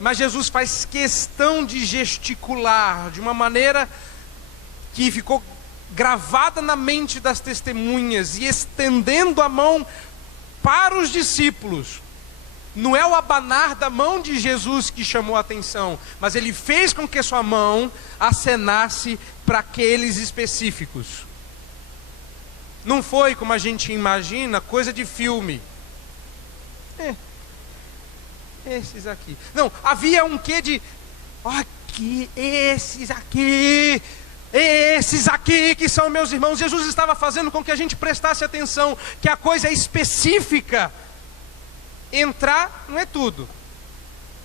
Mas Jesus faz questão de gesticular de uma maneira que ficou gravada na mente das testemunhas, e estendendo a mão para os discípulos. Não é o abanar da mão de Jesus que chamou a atenção, mas ele fez com que sua mão acenasse para aqueles específicos. Não foi, como a gente imagina, coisa de filme. Esses aqui. Não, havia um quê de... Aqui, esses aqui que são meus irmãos. Jesus estava fazendo com que a gente prestasse atenção, que a coisa é específica. Entrar não é tudo.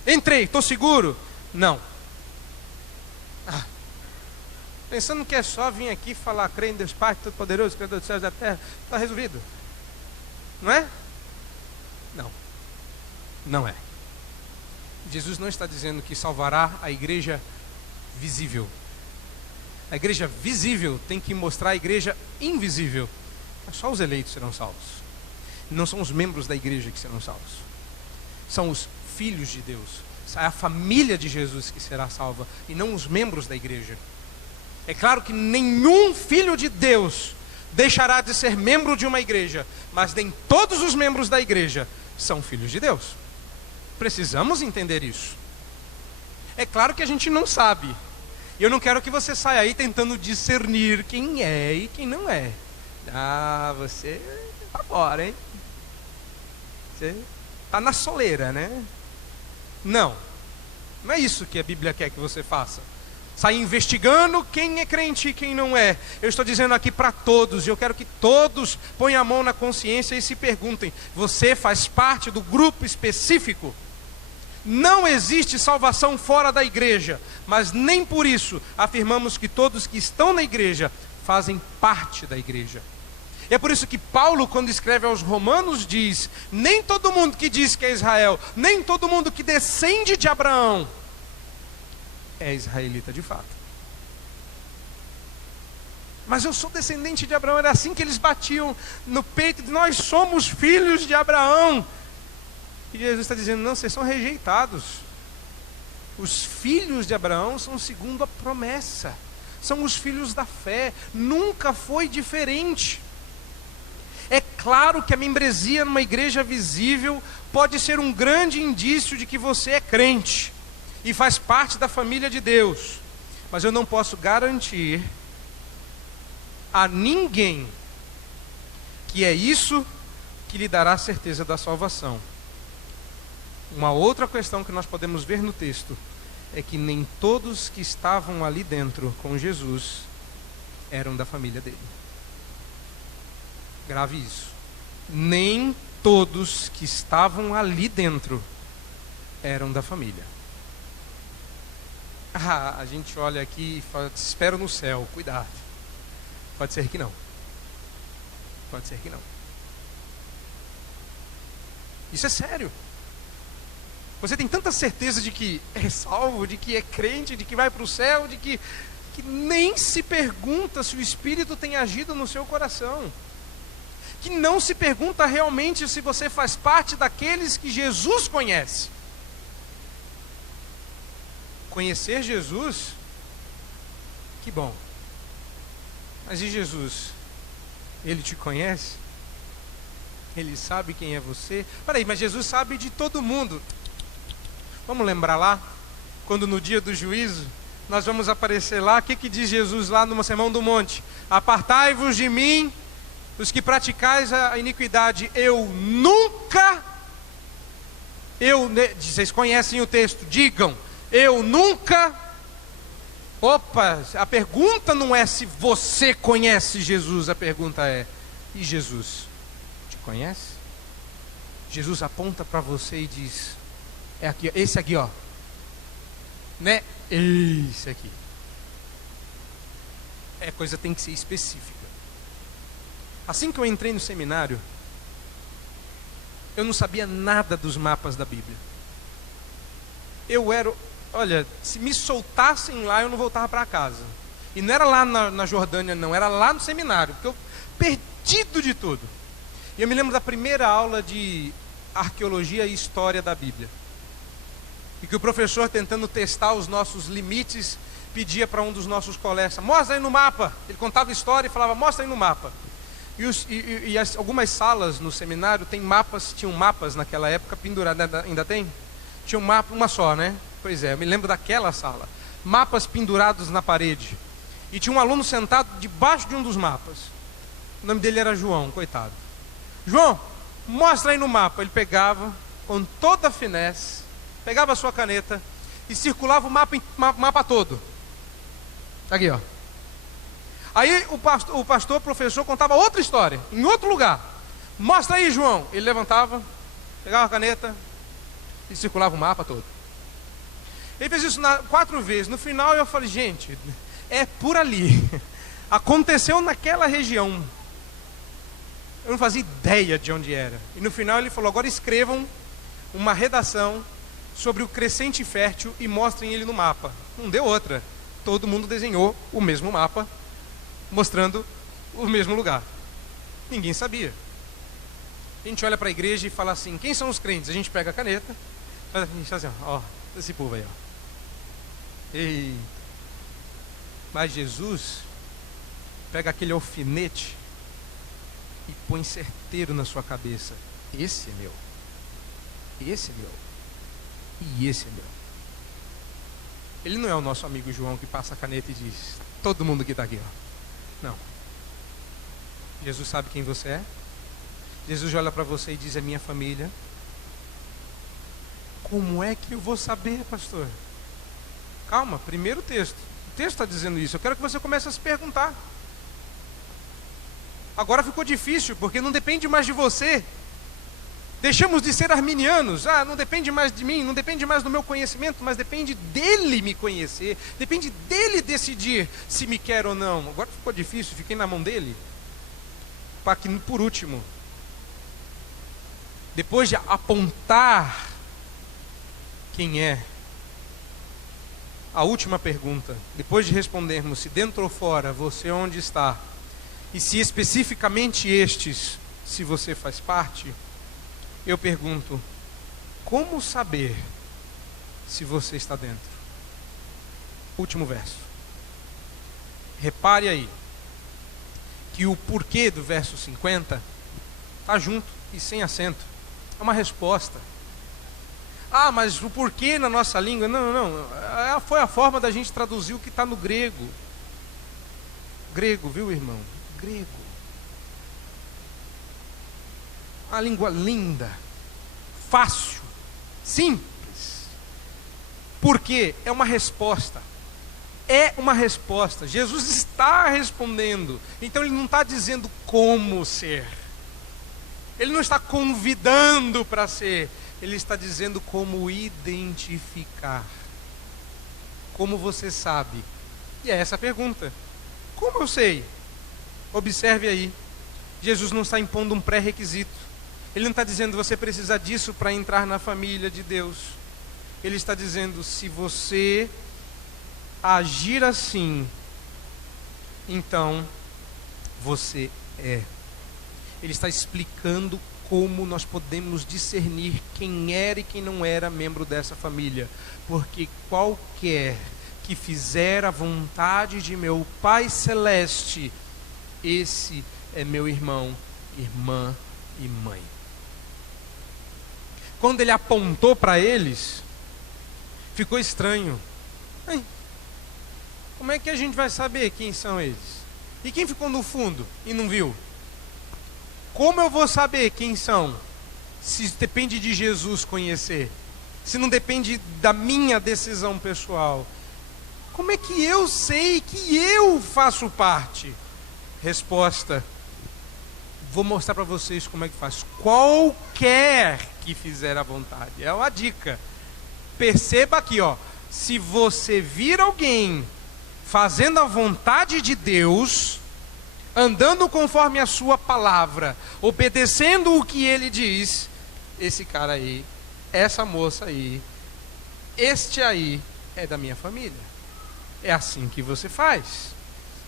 Entrei, estou seguro? Não. Pensando que é só vir aqui falar, creio em Deus Pai, Todo-Poderoso, Criador dos céus e da terra, está resolvido. Não é? Não. Não é. Jesus não está dizendo que salvará a igreja visível. A igreja visível tem que mostrar a igreja invisível. Mas só os eleitos serão salvos. Não são os membros da igreja que serão salvos. São os filhos de Deus. É a família de Jesus que será salva, e não os membros da igreja. É claro que nenhum filho de Deus deixará de ser membro de uma igreja, mas nem todos os membros da igreja são filhos de Deus. Precisamos entender isso. É claro que a gente não sabe. E eu não quero que você saia aí tentando discernir quem é e quem não é. Você tá fora, hein? Você tá na soleira, né? Não. Não é isso que a Bíblia quer que você faça. Sair investigando quem é crente e quem não é. Eu estou dizendo aqui para todos, e eu quero que todos ponham a mão na consciência e se perguntem: você faz parte do grupo específico? Não existe salvação fora da igreja, mas nem por isso afirmamos que todos que estão na igreja fazem parte da igreja. É por isso que Paulo, quando escreve aos Romanos, diz: nem todo mundo que diz que é Israel, nem todo mundo que descende de Abraão é israelita de fato. Mas eu sou descendente de Abraão. Era assim que eles batiam no peito: nós somos filhos de Abraão. E Jesus está dizendo: não, vocês são rejeitados. Os filhos de Abraão são segundo a promessa, são os filhos da fé. Nunca foi diferente. É claro que a membresia numa igreja visível pode ser um grande indício de que você é crente e faz parte da família de Deus, mas eu não posso garantir a ninguém que é isso que lhe dará certeza da salvação. Uma outra questão que nós podemos ver no texto é que nem todos que estavam ali dentro com Jesus eram da família dele. Grave isso. Nem todos que estavam ali dentro eram da família. A gente olha aqui e fala: espero no céu, cuidado. Pode ser que não. Pode ser que não. Isso é sério. Você tem tanta certeza de que é salvo, de que é crente, de que vai para o céu, de que nem se pergunta se o Espírito tem agido no seu coração. Que não se pergunta realmente se você faz parte daqueles que Jesus conhece. Conhecer Jesus, que bom. Mas e Jesus? Ele te conhece? Ele sabe quem é você? Peraí, mas Jesus sabe de todo mundo. Vamos lembrar lá, quando no dia do juízo, nós vamos aparecer lá. O que diz Jesus lá no Sermão do Monte? Apartai-vos de mim, os que praticais a iniquidade. Vocês conhecem o texto, digam: eu nunca. Opa, a pergunta não é se você conhece Jesus, a pergunta é: e Jesus te conhece? Jesus aponta para você e diz: é aqui, esse aqui, ó, né? Esse aqui. A coisa tem que ser específica. Assim que eu entrei no seminário, eu não sabia nada dos mapas da Bíblia. Olha, se me soltassem lá, eu não voltava para casa. E não era lá na Jordânia, não, era lá no seminário, porque eu entendido de tudo. E eu me lembro da primeira aula de arqueologia e história da Bíblia. E que o professor, tentando testar os nossos limites, pedia para um dos nossos colegas: mostra aí no mapa. Ele contava história e falava: mostra aí no mapa. Algumas salas no seminário tinham mapas naquela época pendurados. Ainda tem? Tinha um mapa, uma só, né? Pois é, eu me lembro daquela sala. Mapas pendurados na parede. E tinha um aluno sentado debaixo de um dos mapas. O nome dele era João, coitado. João, mostra aí no mapa. Ele pegava, com toda a finesse, pegava a sua caneta e circulava o mapa todo. Aqui, ó. Aí o pastor, o professor, contava outra história, em outro lugar. Mostra aí, João. Ele levantava, pegava a caneta e circulava o mapa todo. Ele fez isso 4 vezes. No final eu falei: gente, é por ali. Aconteceu naquela região. Eu não fazia ideia de onde era. E no final ele falou: agora escrevam uma redação sobre o crescente fértil e mostrem ele no mapa. Não deu outra. Todo mundo desenhou o mesmo mapa, mostrando o mesmo lugar. Ninguém sabia. A gente olha para a igreja e fala assim: quem são os crentes? A gente pega a caneta, a gente fala assim: ó, esse povo aí, ó. Ei. Mas Jesus pega aquele alfinete e põe certeiro na sua cabeça: esse é meu, esse é meu, e esse é meu. Ele não é o nosso amigo João que passa a caneta e diz: todo mundo que está aqui, ó. Não. Jesus sabe quem você é. Jesus olha para você e diz: é minha família. Como é que eu vou saber, pastor? Calma, primeiro texto. O texto está dizendo isso. Eu quero que você comece a se perguntar. Agora ficou difícil, porque não depende mais de você. Deixamos de ser arminianos. Não depende mais de mim, não depende mais do meu conhecimento, mas depende dele me conhecer, depende dele decidir se me quer ou não. Agora ficou difícil, fiquei na mão dele. Para que, por último, depois de apontar quem é, a última pergunta, depois de respondermos se dentro ou fora, você onde está, e se especificamente estes, se você faz parte, eu pergunto: como saber se você está dentro? Último verso. Repare aí que o porquê do verso 50 está junto e sem acento. É uma resposta. Mas o porquê na nossa língua? Não. Foi a forma da gente traduzir o que está no grego. Grego, viu, irmão? Grego. Uma língua linda, fácil, simples. Porque é uma resposta. É uma resposta. Jesus está respondendo. Então ele não está dizendo como ser. Ele não está convidando para ser. Ele está dizendo como identificar. Como você sabe? E é essa a pergunta. Como eu sei? Observe aí. Jesus não está impondo um pré-requisito. Ele não está dizendo: você precisa disso para entrar na família de Deus. Ele está dizendo: se você agir assim, então você é. Ele está explicando como nós podemos discernir quem era e quem não era membro dessa família. Porque qualquer que fizer a vontade de meu Pai Celeste, esse é meu irmão, irmã e mãe. Quando ele apontou para eles, ficou estranho. Como é que a gente vai saber quem são eles? E quem ficou no fundo e não viu? Como eu vou saber quem são? Se depende de Jesus conhecer. Se não depende da minha decisão pessoal. Como é que eu sei que eu faço parte? Resposta: vou mostrar para vocês como é que faz. Qualquer que fizer a vontade. É uma dica. Perceba aqui, ó. Se você vir alguém fazendo a vontade de Deus, andando conforme a sua palavra, obedecendo o que ele diz, esse cara aí, essa moça aí, este aí é da minha família. É assim que você faz.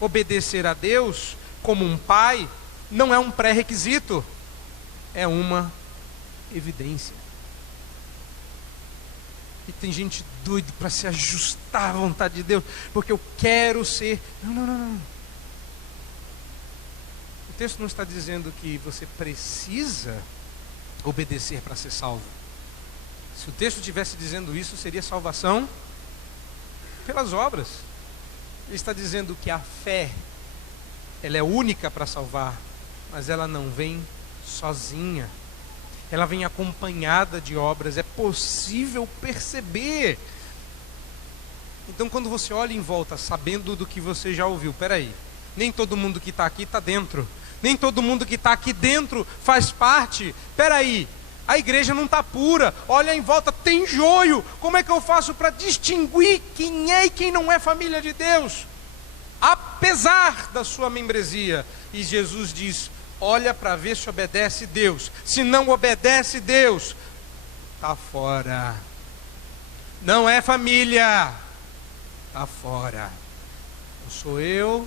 Obedecer a Deus como um pai não é um pré-requisito, é uma evidência. E tem gente doida para se ajustar à vontade de Deus, porque eu quero ser. Não. O texto não está dizendo que você precisa obedecer para ser salvo. Se o texto estivesse dizendo isso, seria salvação pelas obras. Ele está dizendo que a fé, ela é única para salvar, mas ela não vem sozinha. Ela vem acompanhada de obras, é possível perceber. Então, quando você olha em volta, sabendo do que você já ouviu, peraí, nem todo mundo que está aqui está dentro, nem todo mundo que está aqui dentro faz parte, peraí, a igreja não está pura, olha em volta, tem joio, como é que eu faço para distinguir quem é e quem não é família de Deus? Apesar da sua membresia. E Jesus diz, olha para ver se obedece Deus. Se não obedece Deus, está fora. Não é família, está fora. Não sou eu,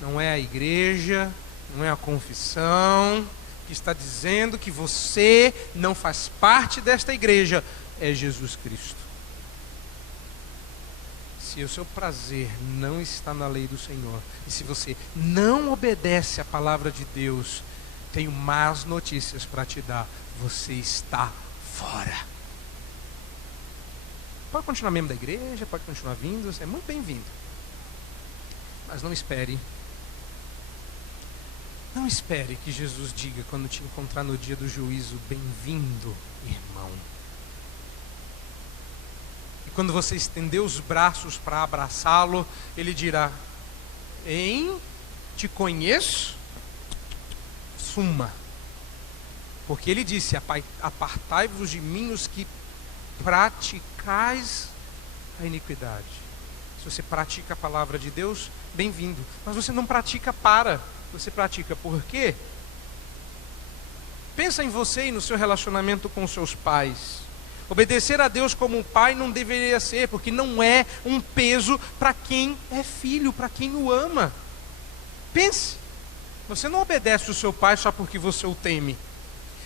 não é a igreja, não é a confissão que está dizendo que você não faz parte desta igreja, é Jesus Cristo. Se o seu prazer não está na lei do Senhor, e se você não obedece à palavra de Deus, tenho más notícias para te dar, você está fora. Pode continuar membro da igreja, pode continuar vindo, você é muito bem-vindo. Mas não espere que Jesus diga quando te encontrar no dia do juízo, bem-vindo, irmão. E quando você estender os braços para abraçá-lo, ele dirá, te conheço? Suma. Porque ele disse, apartai-vos de mim os que praticais a iniquidade. Se você pratica a palavra de Deus, bem-vindo. Mas você não pratica você pratica por quê? Pensa em você e no seu relacionamento com seus pais. Obedecer a Deus como um pai não deveria ser, porque não é um peso para quem é filho, para quem o ama. Pense, você não obedece o seu pai só porque você o teme.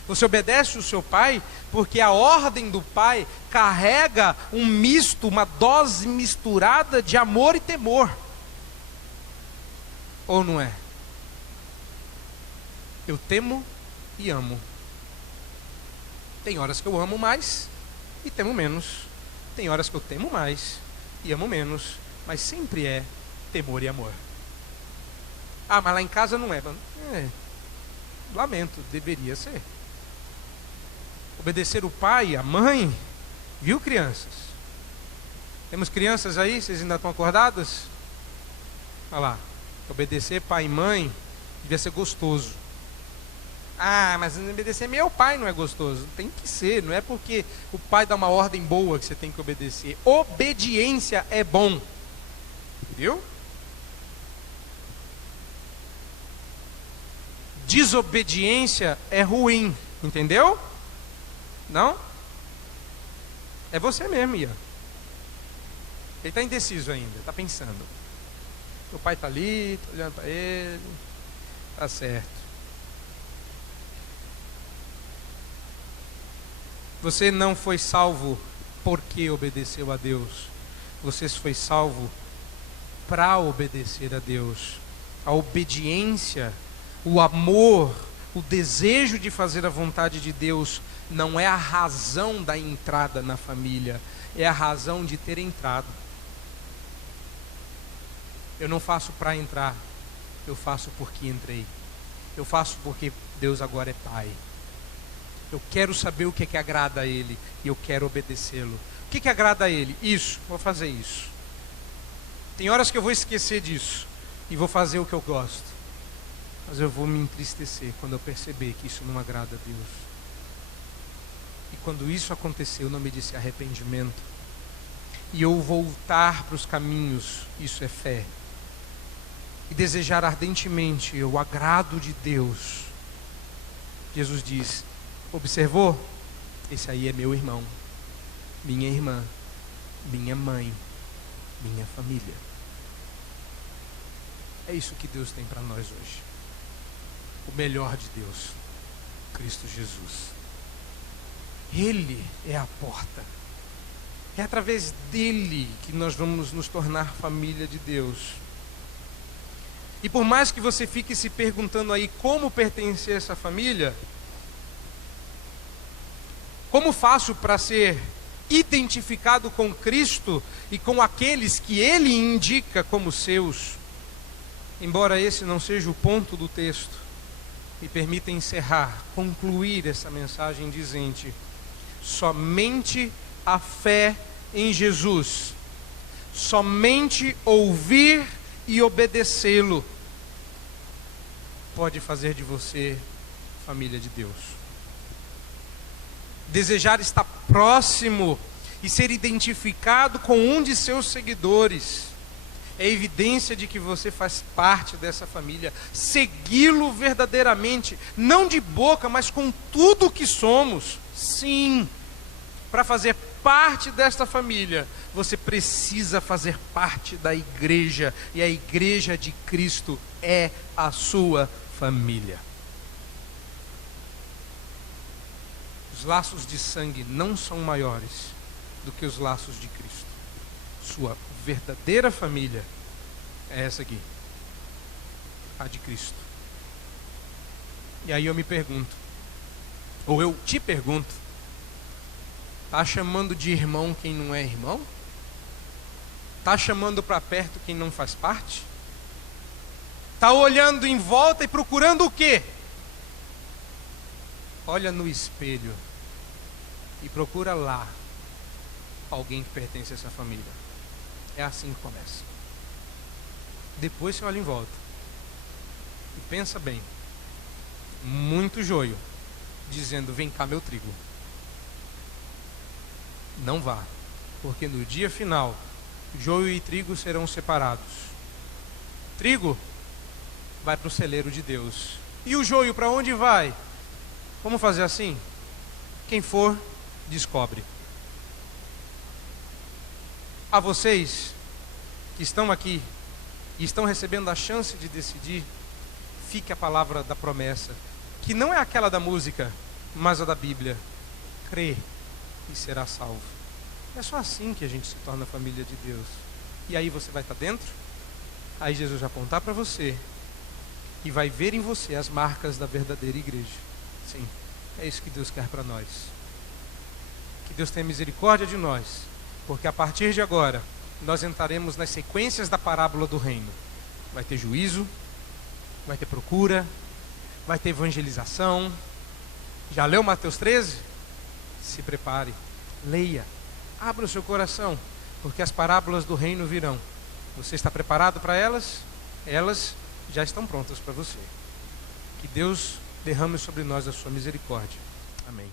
Você obedece o seu pai porque a ordem do pai carrega um misto, uma dose misturada de amor e temor. Ou não é? Eu temo e amo. Tem horas que eu amo mais e temo menos. Tem horas que eu temo mais e amo menos. Mas sempre é temor e amor. Ah, mas lá em casa não é. Lamento, deveria ser. Obedecer o pai e a mãe, viu, crianças? Temos crianças aí, vocês ainda estão acordadas? Olha lá, obedecer pai e mãe devia ser gostoso. Ah, mas obedecer meu pai não é gostoso. Tem que ser, não é porque o pai dá uma ordem boa que você tem que obedecer. Obediência é bom, viu? Desobediência é ruim, entendeu? Não? É você mesmo, Ian. Ele está indeciso ainda, está pensando. O pai está ali, está olhando para ele. Está certo. Você não foi salvo porque obedeceu a Deus. Você foi salvo para obedecer a Deus. A obediência, o amor, o desejo de fazer a vontade de Deus não é a razão da entrada na família, é a razão de ter entrado. Eu não faço para entrar, eu faço porque entrei. Eu faço porque Deus agora é Pai. Eu quero saber o que agrada a Ele e eu quero obedecê-lo. O que agrada a Ele? Isso, vou fazer isso. Tem horas que eu vou esquecer disso e vou fazer o que eu gosto. Mas eu vou me entristecer quando eu perceber que isso não agrada a Deus. E quando isso acontecer, o nome disso é arrependimento. E eu voltar para os caminhos, isso é fé. E desejar ardentemente o agrado de Deus. Jesus diz, observou? Esse aí é meu irmão, minha irmã, minha mãe, minha família. É isso que Deus tem para nós hoje. o melhor de Deus, Cristo Jesus. Ele é a porta. É através dele que nós vamos nos tornar família de Deus. E por mais que você fique se perguntando aí como pertencer a essa família, como faço para ser identificado com Cristo e com aqueles que Ele indica como seus, embora esse não seja o ponto do texto, me permita encerrar, concluir essa mensagem dizendo: somente a fé em Jesus, somente ouvir e obedecê-lo pode fazer de você família de Deus. Desejar estar próximo e ser identificado com um de seus seguidores é evidência de que você faz parte dessa família. Segui-lo verdadeiramente, não de boca, mas com tudo o que somos. Sim, para fazer parte desta família, você precisa fazer parte da igreja, e a igreja de Cristo é a sua família. Os laços de sangue não são maiores do que os laços de Cristo. Sua verdadeira família é essa aqui, a de Cristo. E aí eu me pergunto, ou eu te pergunto, está chamando de irmão quem não é irmão? Está chamando para perto quem não faz parte? Está olhando em volta e procurando o quê? Olha no espelho e procura lá alguém que pertence a essa família. É assim que começa. Depois você olha em volta e pensa bem. Muito joio dizendo: vem cá meu trigo. Não vá, porque no dia final joio e trigo serão separados. Trigo vai para o celeiro de Deus. E o joio para onde vai? Vamos fazer assim? Quem for, descobre. A vocês que estão aqui e estão recebendo a chance de decidir, fique a palavra da promessa, que não é aquela da música, mas a da Bíblia: crê e será salvo. É só assim que a gente se torna família de Deus. E aí você vai estar dentro, aí Jesus vai apontar para você e vai ver em você as marcas da verdadeira igreja. Sim, é isso que Deus quer para nós. Que Deus tenha misericórdia de nós, porque a partir de agora nós entraremos nas sequências da parábola do reino. Vai ter juízo, vai ter procura, vai ter evangelização. Já leu Mateus 13? Se prepare, leia, abra o seu coração, porque as parábolas do reino virão. Você está preparado para elas? Elas já estão prontas para você. Que Deus derrame sobre nós a sua misericórdia. Amém.